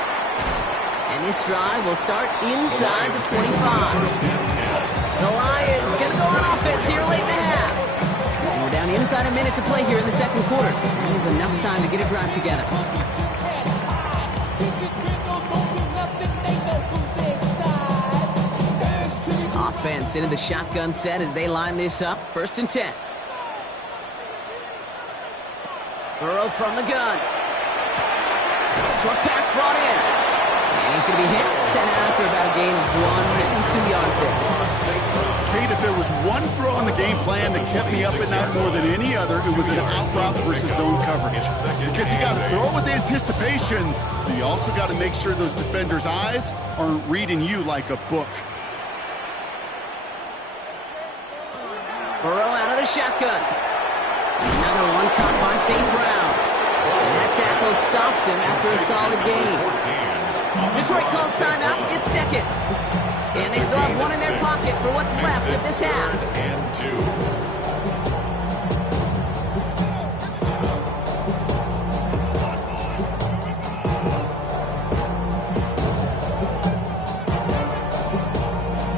And this drive will start inside the 25. The Lions going to go on offense here late in the half. And we're down inside a minute to play here in the 2nd quarter. That is enough time to get a drive together. Offense into the shotgun set as they line this up. 1st and 10. Burrow from the gun. Short pass brought in. And he's going to be hit. Sent out after about a gain of 1 and 2 yards there. Kate, if there was one throw in the game plan that kept me up at night more than any other, it was an out route versus zone coverage. Because you got to throw with anticipation, but you also got to make sure those defenders' eyes aren't reading you like a book. Burrow out of the shotgun. Another one caught by St. Brown. And that tackle stops him after a solid gain. Detroit calls timeout. It's 2nd. And they still have 1 in their pocket for what's left of this half.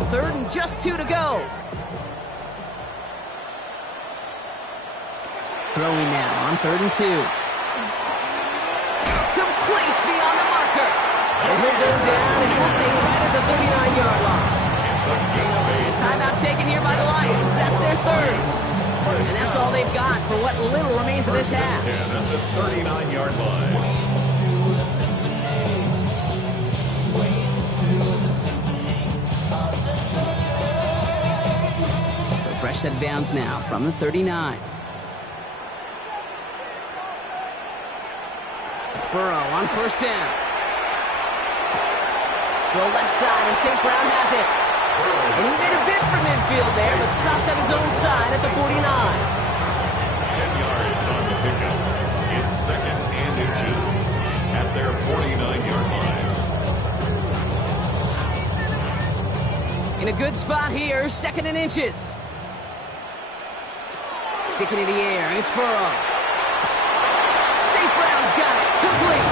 Third and just 2 to go. Throwing now on 3rd and 2. complete beyond the marker. And he'll go down, and we'll say right at the 39-yard line. Timeout taken here by the Lions. That's their third. And that's all they've got for what little remains of this half. 10 at the 39-yard line. Fresh set of downs now from the 39. Burrow on first down. Go left side, and St. Brown has it. And he made a bid for midfield there, but stopped on his own side at the 49. 10 yards on the pickup. It's second and inches at their 49-yard line. In a good spot here, second and inches. Sticking in the air, and it's Burrow. St. Brown's got it, complete.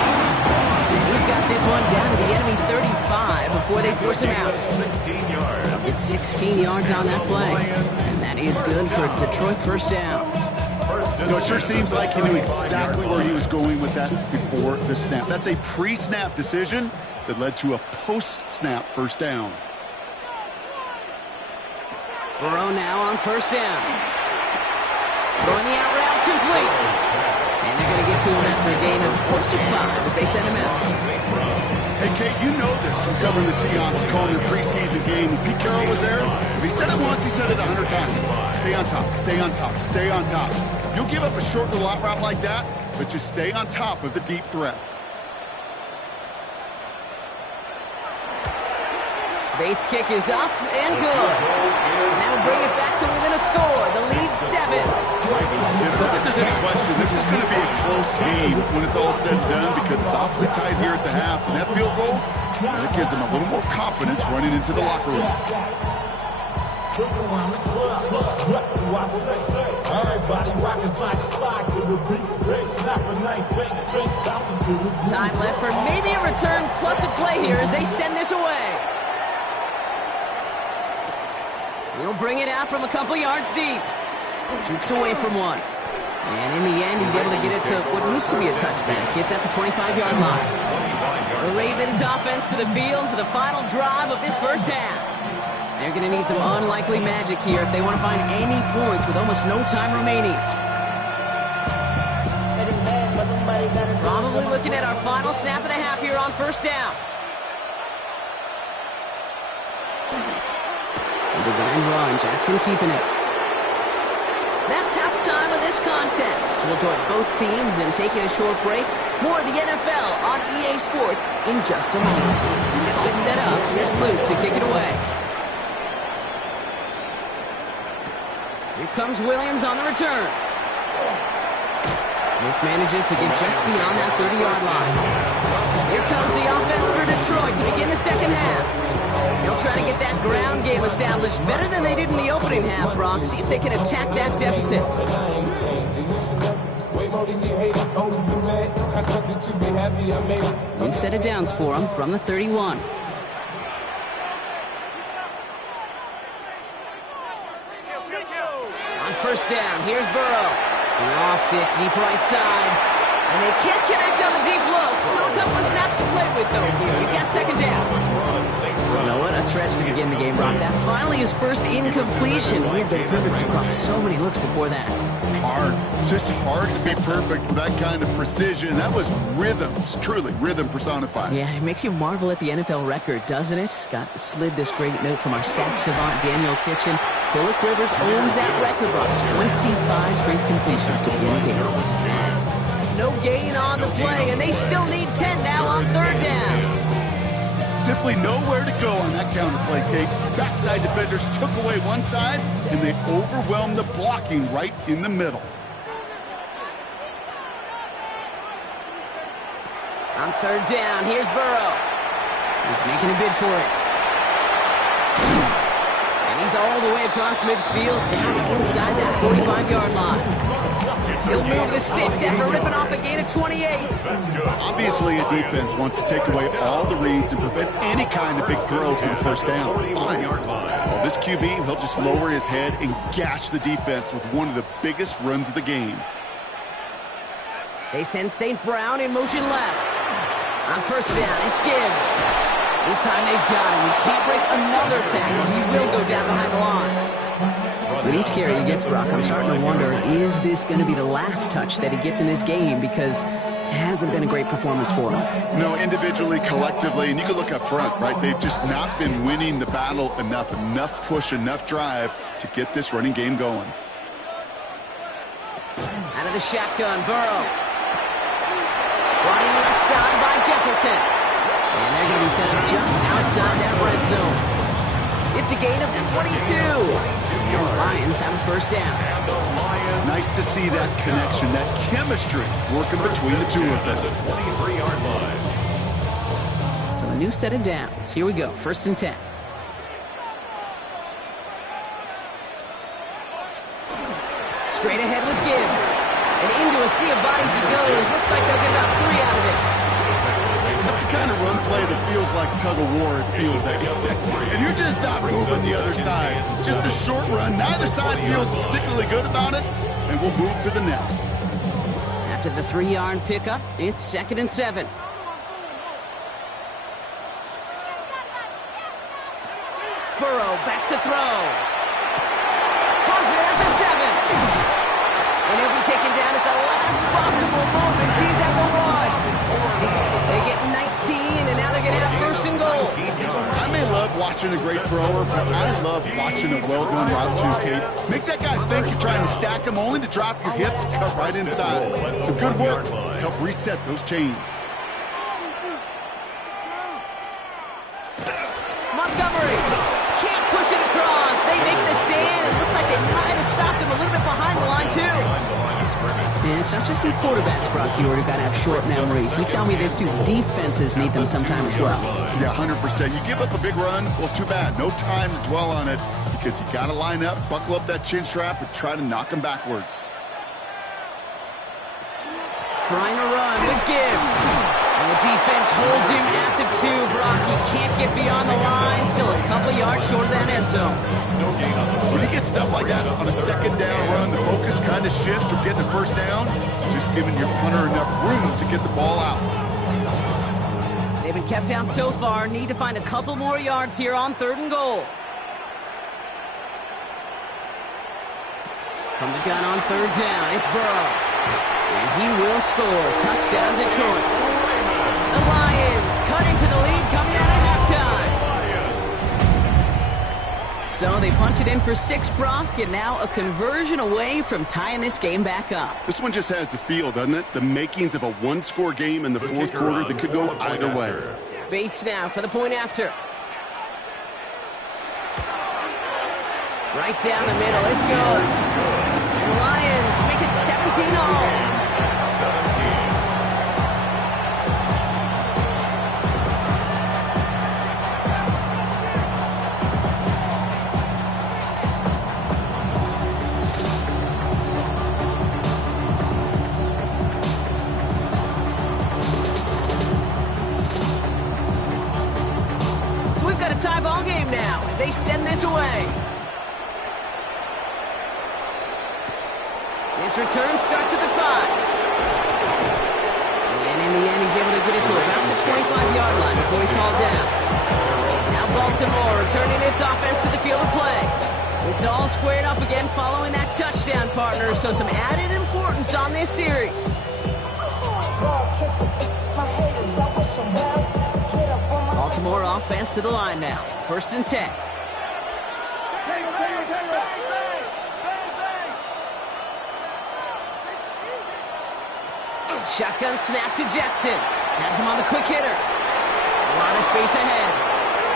He's got this one down to the enemy 35 before they force him out. 16 yards. It's 16 yards on that play, and that is good for Detroit first down. It sure seems like he knew exactly where he was going with that before the snap. That's a pre-snap decision that led to a post-snap first down. Burrow now on first down. Throwing the out route complete. And they're going to get to him after a gain of close to 5 as they send him out. Hey, Kate, you know this from covering the Seahawks, calling their preseason game. When Pete Carroll was there, if he said it once, he said it 100 times. Stay on top, stay on top, stay on top. You'll give up a short little out route like that, but just stay on top of the deep threat. Bates' kick is up and good. And that'll bring it back to within a score. The lead 7. I don't think there's any question. This is going to be a close game when it's all said and done because it's awfully tight here at the half. And that field goal, that gives them a little more confidence running into the locker room. Time left for maybe a return plus a play here as they send this away. He'll bring it out from a couple yards deep. Jukes away from one. And in the end, he's able to get it to what used to be a touchback. It's at the 25-yard line. The Ravens offense to the field for the final drive of this first half. They're going to need some unlikely magic here if they want to find any points with almost no time remaining. Probably looking at our final snap of the half here on first down. Design run, Jackson keeping it. That's halftime of this contest. We'll join both teams in taking a short break. More of the NFL on EA Sports in just a moment. All set up, here's Luke to kick it away. Here comes Williams on the return. This manages to get just beyond that 30-yard line. Here comes the offense for Detroit to begin the second half. They'll try to get that ground game established better than they did in the opening half, Brock. See if they can attack that deficit. New set of downs for them from the 31. On first down, here's Burrow. He lofts it deep right side. And they can't connect on the deep look. Still a couple of snaps to play with, though, here. We've got second down. You know what? A stretch to begin the game, Brock. That finally his first incompletion. He had been perfect across so many looks before that. Hard. It's just hard to be perfect with that kind of precision. That was rhythm. It's truly rhythm personified. Yeah, it makes you marvel at the NFL record, doesn't it? Got slid this great note from our stats savant, Daniel Kitchen. Phillip Rivers owns that record, Brock. 25 straight completions to begin the game. No gain on the play, and they still need 10 now on third down. Simply nowhere to go on that counter play, Kate. Backside defenders took away one side, and they overwhelmed the blocking right in the middle. On third down, here's Burrow. He's making a bid for it. And he's all the way across midfield, down inside that 45-yard line. He'll move the sticks after ripping off a gain of 28. Obviously, a defense wants to take away all the reads and prevent any kind of big throw for the first down. Fine. Well, this QB, he'll just lower his head and gash the defense with one of the biggest runs of the game. They send St. Brown in motion left. On first down, it's Gibbs. This time they've got him. He can't break another tackle. He will go down behind the line. With each carry he gets, Brock, I'm starting to wonder, is this going to be the last touch that he gets in this game? Because it hasn't been a great performance for him. No, individually, collectively, and you can look up front, right? They've just not been winning the battle enough. Enough push, enough drive to get this running game going. Out of the shotgun, Burrow. Running left side by Jefferson. And they're going to be set up just outside that red zone. It's a gain of 22. And the Lions have a first down. Nice to see that connection, that chemistry working between the two of them. The 23-yard line. So a new set of downs. Here we go, 1st and 10. Straight ahead with Gibbs. And into a sea of bodies he goes. Looks like they'll get about 3 out of it. That's the kind of run play that feels like tug-of-war at field day. And you're just not moving the other side. Just a short run. Neither side feels particularly good about it, and we'll move to the next. After the 3-yard pickup, it's 2nd and 7. Burrow back to throw. Has it at the 7. And he'll be taken down at the last possible moment. He's at the 1. They get 19, and now they're going to have 1st and goal. I may love watching a great thrower, but I love watching a well-done route too, Kate. Make that guy think you're trying to stack him, only to drop your hips, cut right inside. Some good work to help reset those chains. Montgomery can't push it across. They make the stand. It looks like they might have stopped him a little bit behind the line, too. And it's not just you quarterbacks, Brock, who got to have short memories. You tell me this, too. Defenses need them sometime as well. Yeah, 100%. You give up a big run, well, too bad. No time to dwell on it because you got to line up, buckle up that chin strap, and try to knock him backwards. Trying to run with Gibbs. And the defense holds him at the 2, Brock. He can't get beyond the line. Still a couple yards short of that end zone. When you get stuff like that on a 2nd down run, the focus kind of shifts from getting a 1st down to just giving your punter enough room to get the ball out. They've been kept down so far. Need to find a couple more yards here on 3rd and goal. From the gun on 3rd down, it's Burrow. And he will score. Touchdown, Detroit. The Lions cutting to the lead coming out of halftime. So they punch it in for 6, Brock, and now a conversion away from tying this game back up. This one just has the feel, doesn't it? The makings of a 1-score game in the 4th quarter that could go either way. Bates now for the point after. Right down the middle, it's good. And the Lions make it 17-all. 17. So we've got a tie ball game now as they send this away. This return starts at the 5. And in the end, he's able to get it to about the 25-yard line before he's hauled down. Now Baltimore returning its offense to the field of play. It's all squared up again following that touchdown, partner, so some added importance on this series. Baltimore offense to the line now. 1st and 10. Shotgun snap to Jackson. Has him on the quick hitter. A lot of space ahead.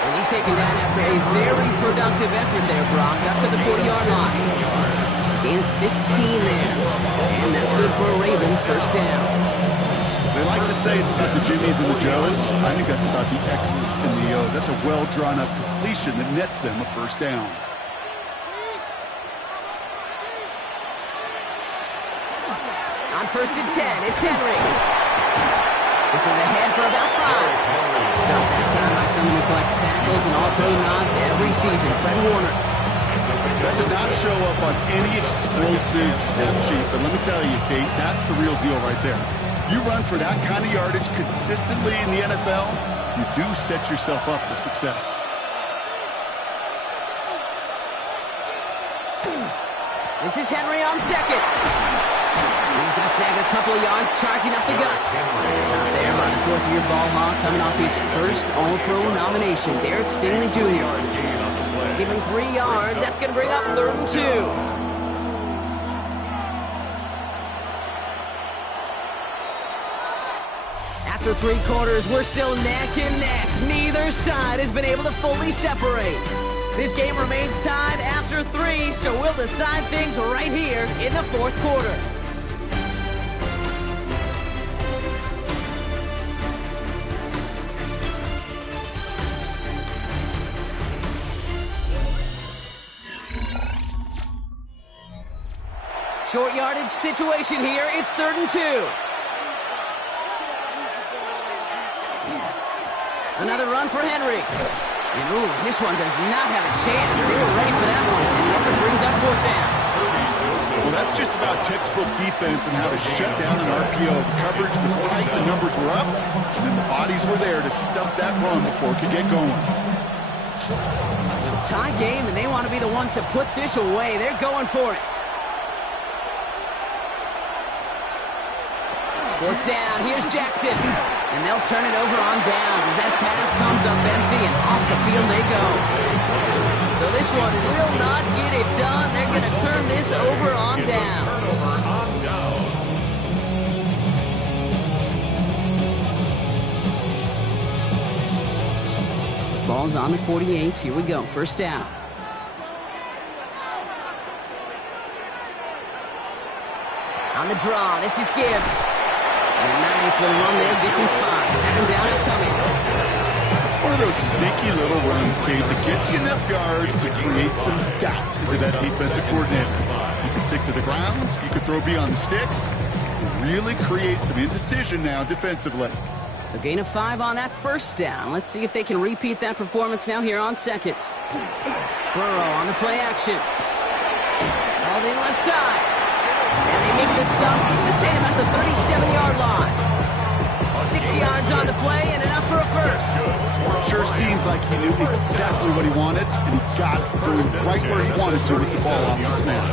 And he's taken down after a very productive effort there, Brock, up to the 40-yard line. Gain of 15 there. And that's good for a Ravens 1st down. They like to say it's about the Jimmies and the Joes. I think that's about the X's and the O's. That's a well-drawn-up completion that nets them a 1st down. On 1st and 10, it's Henry. This is ahead for about 5. Stopped that time by someone who collects tackles and all-pro nods every season, Fred Warner. That does not show up on any explosive stat sheet, but let me tell you, Kate, that's the real deal right there. You run for that kind of yardage consistently in the NFL, you do set yourself up for success. This is Henry on second. He's going to snag a couple of yards, charging up the gut. Stop there by the fourth-year ball hawk, coming off his first All-Pro nomination, Derek Stingley Jr. Give him 3 yards. That's going to bring up 3rd and 2. After 3 quarters, we're still neck and neck. Neither side has been able to fully separate. This game remains tied after 3, so we'll decide things right here in the 4th quarter. Short yardage situation here. It's 3rd and 2. Another run for Henry. And ooh, this one does not have a chance. They were ready for that one. And the effort brings up 4th down. Well, that's just about textbook defense and how to shut down an RPO. The coverage was tight, the numbers were up, and then the bodies were there to stuff that run before it could get going. Tie game, and they want to be the ones to put this away. They're going for it. 4th down. Here's Jackson. And they'll turn it over on downs as that pass comes up empty, and off the field they go. So this one will not get it done. They're going to turn this over on downs. Ball's on the 48. Here we go. 1st down. On the draw, this is Gibbs. And a nice little run there, gets him 5. 7 down and coming. It's one of those sneaky little runs, Cade, that gets you enough yards to create some doubt into that defensive coordinator. You can stick to the ground, you can throw beyond the sticks, really create some indecision now defensively. So gain of 5 on that 1st down. Let's see if they can repeat that performance now here on 2nd. Burrow on the play action. Called in left side. And they make the stop, the same at the 37-yard line. 6 yards on the play and enough for a first. Sure seems like he knew exactly what he wanted, and he got it going right where he wanted to with the ball off the snap.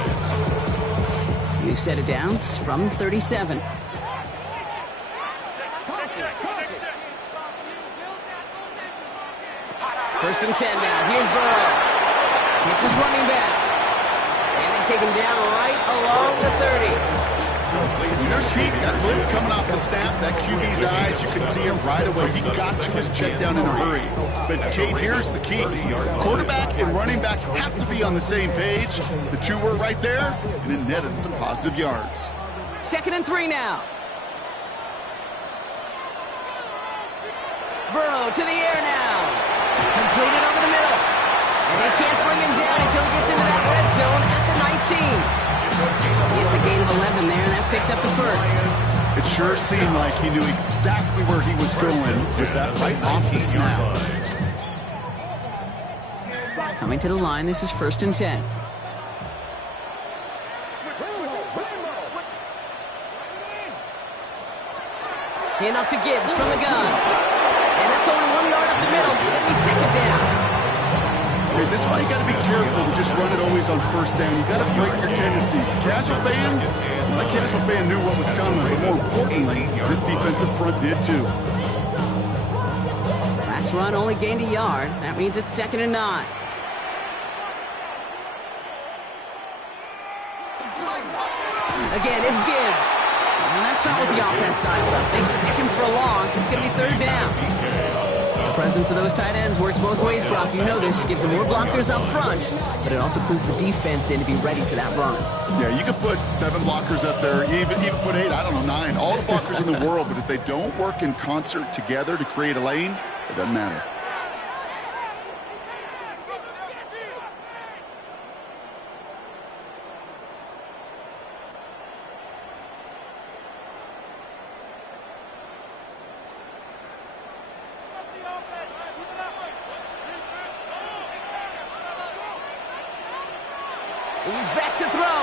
New set of downs from 37. First and 10 now. Here's Burrow. Hits his running back. And they take him down right along the 30. There's heat. That blitz coming off the snap. That QB's eyes, you can see him right away. He got to his check down in a hurry. But, Kate, here's the key. Quarterback and running back have to be on the same page. The two were right there, and it netted some positive yards. 2nd and 3 now. Burrow to the air now. Completed over the middle. And they can't bring him down until he gets into that red zone at the 19. It's a gain of 11 there, and that picks up the first. It sure seemed like he knew exactly where he was going with that right off the snap. Coming to the line, this is 1st and 10. Enough to Gibbs from the gun. And that's only 1 yard up the middle. It'll be 2nd down. Okay, this is why you got to be careful to just run it always on 1st down. You got to break your tendencies. Casual fan, my casual fan knew what was coming, but more importantly, this defensive front did too. Last run only gained a yard. That means it's 2nd and 9. Again, it's Gibbs. And that's not what the offense styled up. They stick him for a loss. It's going to be 3rd down. The presence of those tight ends works both ways, Brock. You notice, gives them more blockers up front, but it also clues the defense in to be ready for that run. Yeah, you can put 7 blockers up there, even put 8, I don't know, 9, all the blockers in the world, but if they don't work in concert together to create a lane, it doesn't matter. He's back to throw.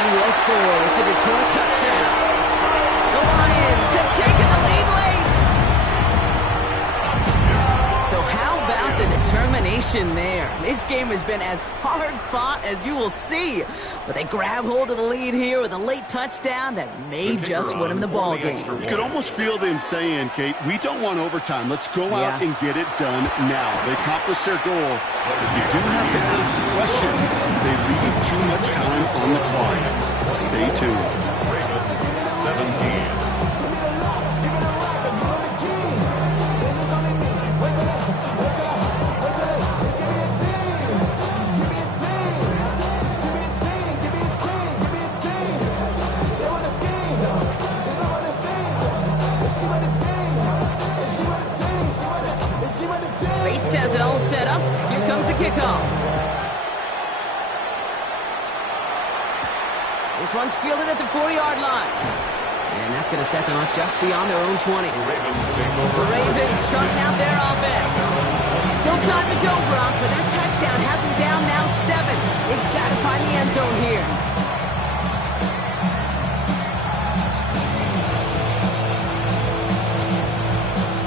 he will score. It's a Detroit touchdown. The Lions have taken the lead late. So how about the determination there? This game has been as hard fought as you will see. But they grab hold of the lead here with a late touchdown that may just win them the ball game. You could almost feel them saying, Kate, we don't want overtime. Let's go out and get it done now. They accomplished their goal. But you do have to ask the question, they leave too much time on the clock. Stay tuned. Ravens 17. Bates has it all set up. Here comes the kickoff. This one's fielded at the 40-yard line. And that's going to set them up just beyond their own 20. The Ravens trotting out their offense. Still time to go, Brock, but that touchdown has them down now 7. They've got to find the end zone here.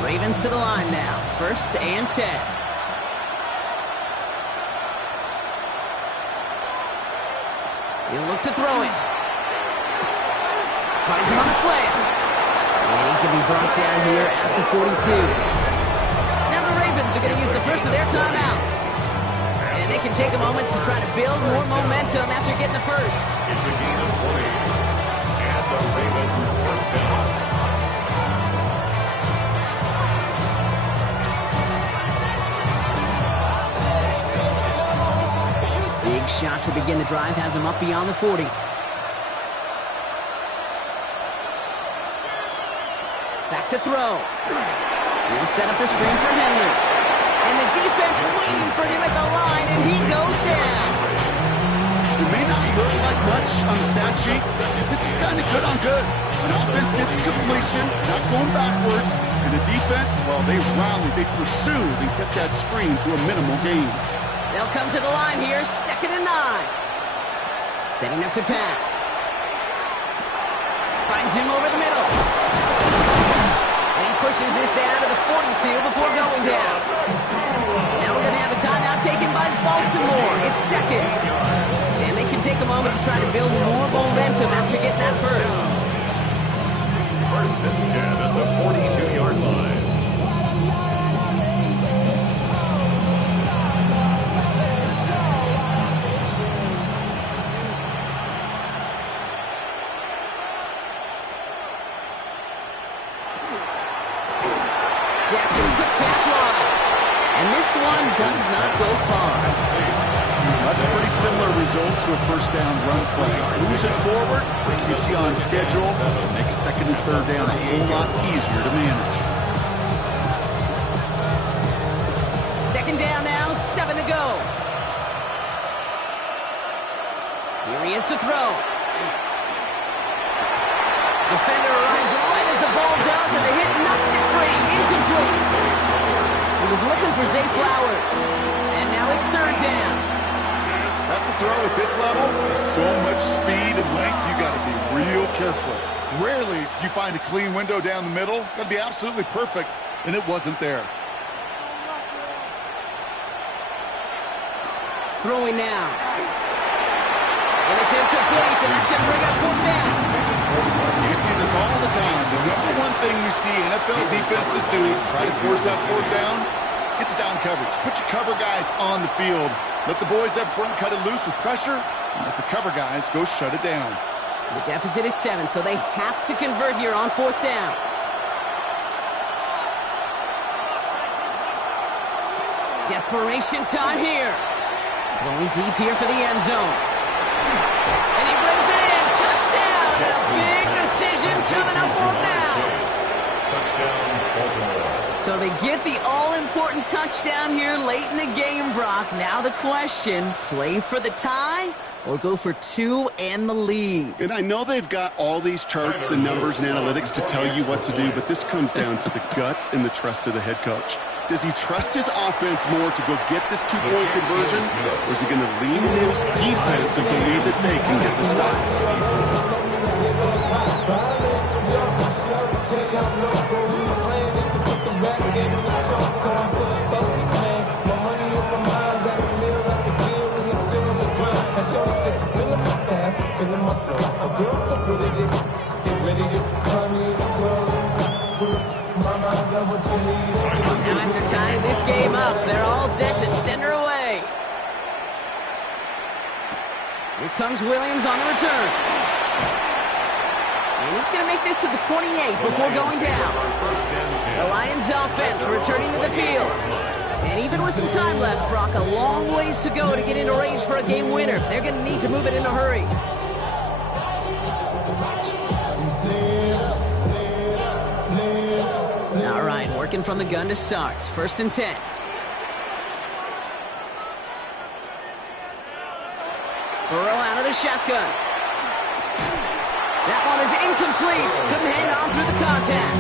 Ravens to the line now. 1st and 10. He'll look to throw it. Finds him on the slant. And he's going to be brought down here at the 42. Now the Ravens are going to use the first of their timeouts. And they can take a moment to try to build more momentum after getting the first. It's a gain of 20. And the Ravens first down. Big shot to begin the drive has him up beyond the 40. Back to throw. He'll set up the screen for Henry. And the defense waiting for him at the line, and he goes down. It may not look like much on the stat sheet. This is kind of good on good. An offense gets completion, not going backwards. And the defense, well, they rallied, they pursued, and kept that screen to a minimal gain. They'll come to the line here, 2nd and 9. Setting up to pass. Finds him over the middle. And he pushes this down to the 42 before going down. Now we're going to have a timeout taken by Baltimore. It's 2nd. And they can take a moment to try to build more momentum after getting that first. 1st and 10 at the 42-yard line. Jackson, quick pass wide. And this one does not go far. That's a pretty similar result to a first down run play. Moves it forward, keeps you on schedule, makes 2nd and 3rd down a whole lot easier to manage. 2nd down now, 7 to go. Here he is to throw. Defender arrives right as the ball does, and the hit knocks it free. Incomplete. He was looking for Zay Flowers. And now it's 3rd down. That's a throw at this level. There's so much speed and length, you got to be real careful. Rarely do you find a clean window down the middle. Got to be absolutely perfect, and it wasn't there. Throwing now. And it's incomplete, and that's going to bring up 4th down. You see this all the time. The number one thing you see NFL defenses do, try to force that 4th down, gets down coverage. Put your cover guys on the field. Let the boys up front cut it loose with pressure, and let the cover guys go shut it down. The deficit is 7, so they have to convert here on 4th down. Desperation time here. Going deep here for the end zone. And he brings it in. Touchdown! A big decision coming up for him now. Touchdown, Baltimore. So they get the all-important touchdown here late in the game, Brock. Now the question, play for the tie or go for 2 and the lead? And I know they've got all these charts and numbers and analytics to tell you what to do, but this comes down to the gut and the trust of the head coach. Does he trust his offense more to go get this two-point conversion, or is he going to lean in his defense and believe that they can get the stop? Now after tying this game up, they're all set to send her away. Here comes Williams on the return. And he's going to make this to the 28 before going down. The Lions offense returning to the field. And even with some time left, Brock, a long ways to go to get into range for a game winner. They're going to need to move it in a hurry. All right, working from the gun to start. 1st and 10. Burrow out of the shotgun. That one is incomplete. Couldn't hang on through the contact.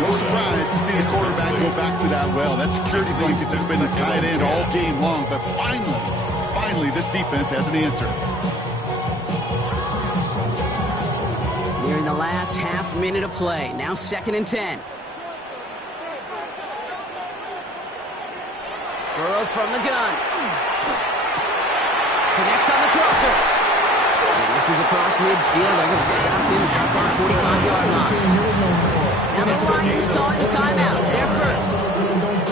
No surprise to see the quarterback go back to that well. That security blanket that's been his tight end all game long. But finally, this defense has an answer. Nearing the last half minute of play. Now 2nd and 10. Burrow from the gun. Connects on the crosser. And this is across midfield. They're going to stop him at that 45-yard line. Now the Lions calling timeouts. They're first.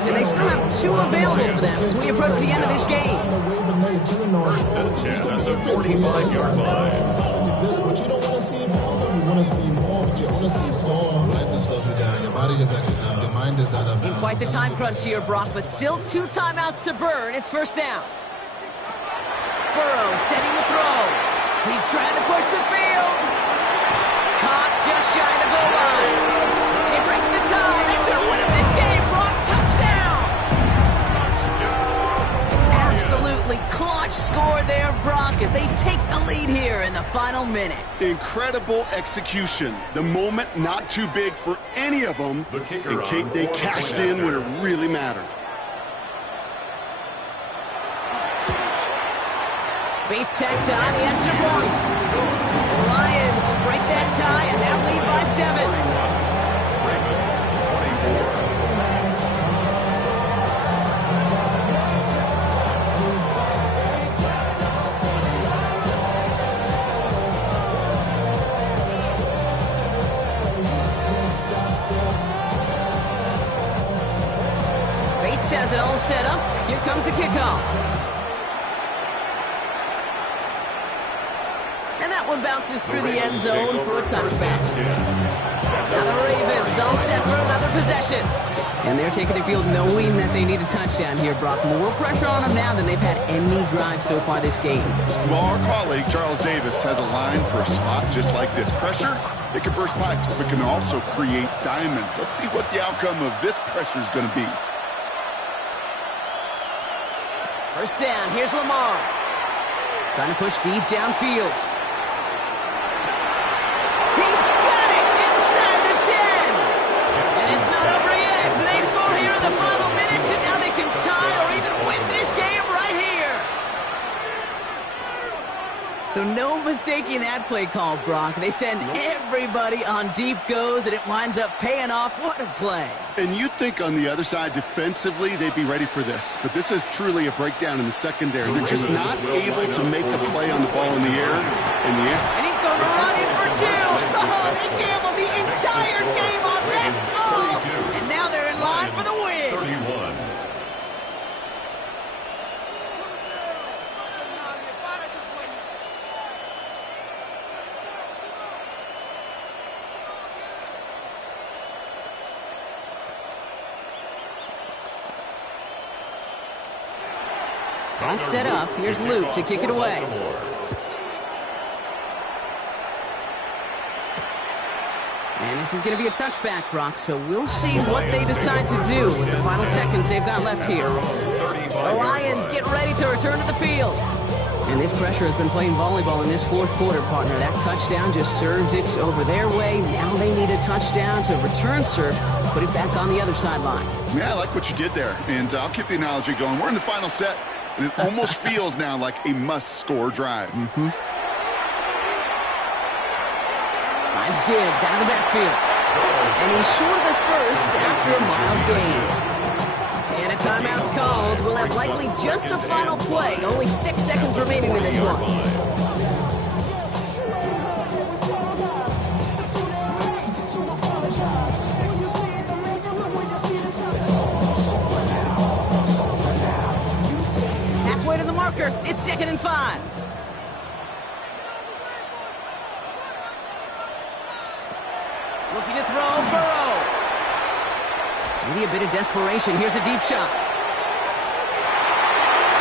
And they still have 2 available for them as we approach the end of this game. 1st and 10 at the 45-yard line. But you don't want to see more. You want to see more, but you want to see some. Life that slows you down. Your body is acting now. Your mind is out of In bounds. quite the time crunch here, Brock, but still 2 timeouts to burn. It's 1st down. Burrow setting the throw. He's trying to push the field. Caught just shy of the goal line. He breaks the tie. That's going to win him this game. Brock, touchdown. Absolutely clutch score there, Brock, as they take the lead here in the final minutes. Incredible execution. The moment not too big for any of them. The kicker And Kate, on they 4 cashed point in when after. it really mattered. Bates tacks on the extra point. The Lions break that tie and now lead by 7. Ravens 24. Bates has it all set up. Here comes the kickoff. And that one bounces through the end zone for a touchback. Now the Ravens all set for another possession. And they're taking the field knowing that they need a touchdown here, Brock. More pressure on them now than they've had any drive so far this game. Well, our colleague, Charles Davis, has a line for a spot just like this. Pressure, it can burst pipes, but can also create diamonds. Let's see what the outcome of this pressure is going to be. 1st down, here's Lamar. Trying to push deep downfield. He's got it inside the 10. And it's not over yet. They score here in the final minutes, and now they can tie or even win this game right here. So no mistaking that play call, Brock. They send everybody on deep goes, and it winds up paying off. What a play. And you'd think on the other side, defensively, they'd be ready for this. But this is truly a breakdown in the secondary. They're just not able to make a play on the ball in the air. And he's going to run in for 2. Oh, they gambled the entire game on that call. And now they're in line for the win. 31. All set up. Here's Luke to kick it away. And this is going to be a touchback, Brock, so we'll see what they decide to do with the final seconds they've got left here. The Lions get ready to return to the field. And this pressure has been playing volleyball in this 4th quarter, partner. That touchdown just served it over their way. Now they need a touchdown to return serve put it back on the other sideline. Yeah, I like what you did there, and I'll keep the analogy going. We're in the final set, and it almost feels now like a must-score drive. Finds Gibbs out of the backfield. And he's short of the first after a mild gain. And a timeout's called. We'll have likely just a final play. Only 6 seconds remaining in this one. Halfway to the marker. It's 2nd and 5. Looking to throw, Burrow. Maybe a bit of desperation. Here's a deep shot.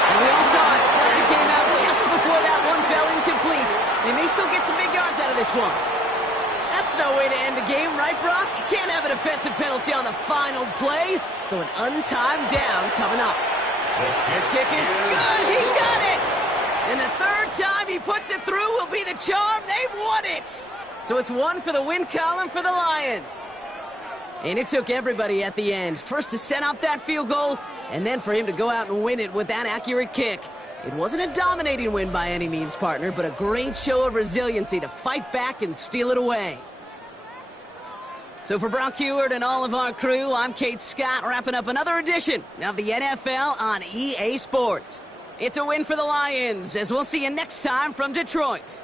And we all saw it. Flag came out just before that one fell incomplete. They may still get some big yards out of this one. That's no way to end the game, right, Brock? You can't have a defensive penalty on the final play. So an untimed down coming up. Their kick is good. He got it. And the third time he puts it through will be the charm. They've won it. So it's one for the win column for the Lions. And it took everybody at the end. First to set up that field goal, and then for him to go out and win it with that accurate kick. It wasn't a dominating win by any means, partner, but a great show of resiliency to fight back and steal it away. So for Brock Huard and all of our crew, I'm Kate Scott, wrapping up another edition of the NFL on EA Sports. It's a win for the Lions, as we'll see you next time from Detroit.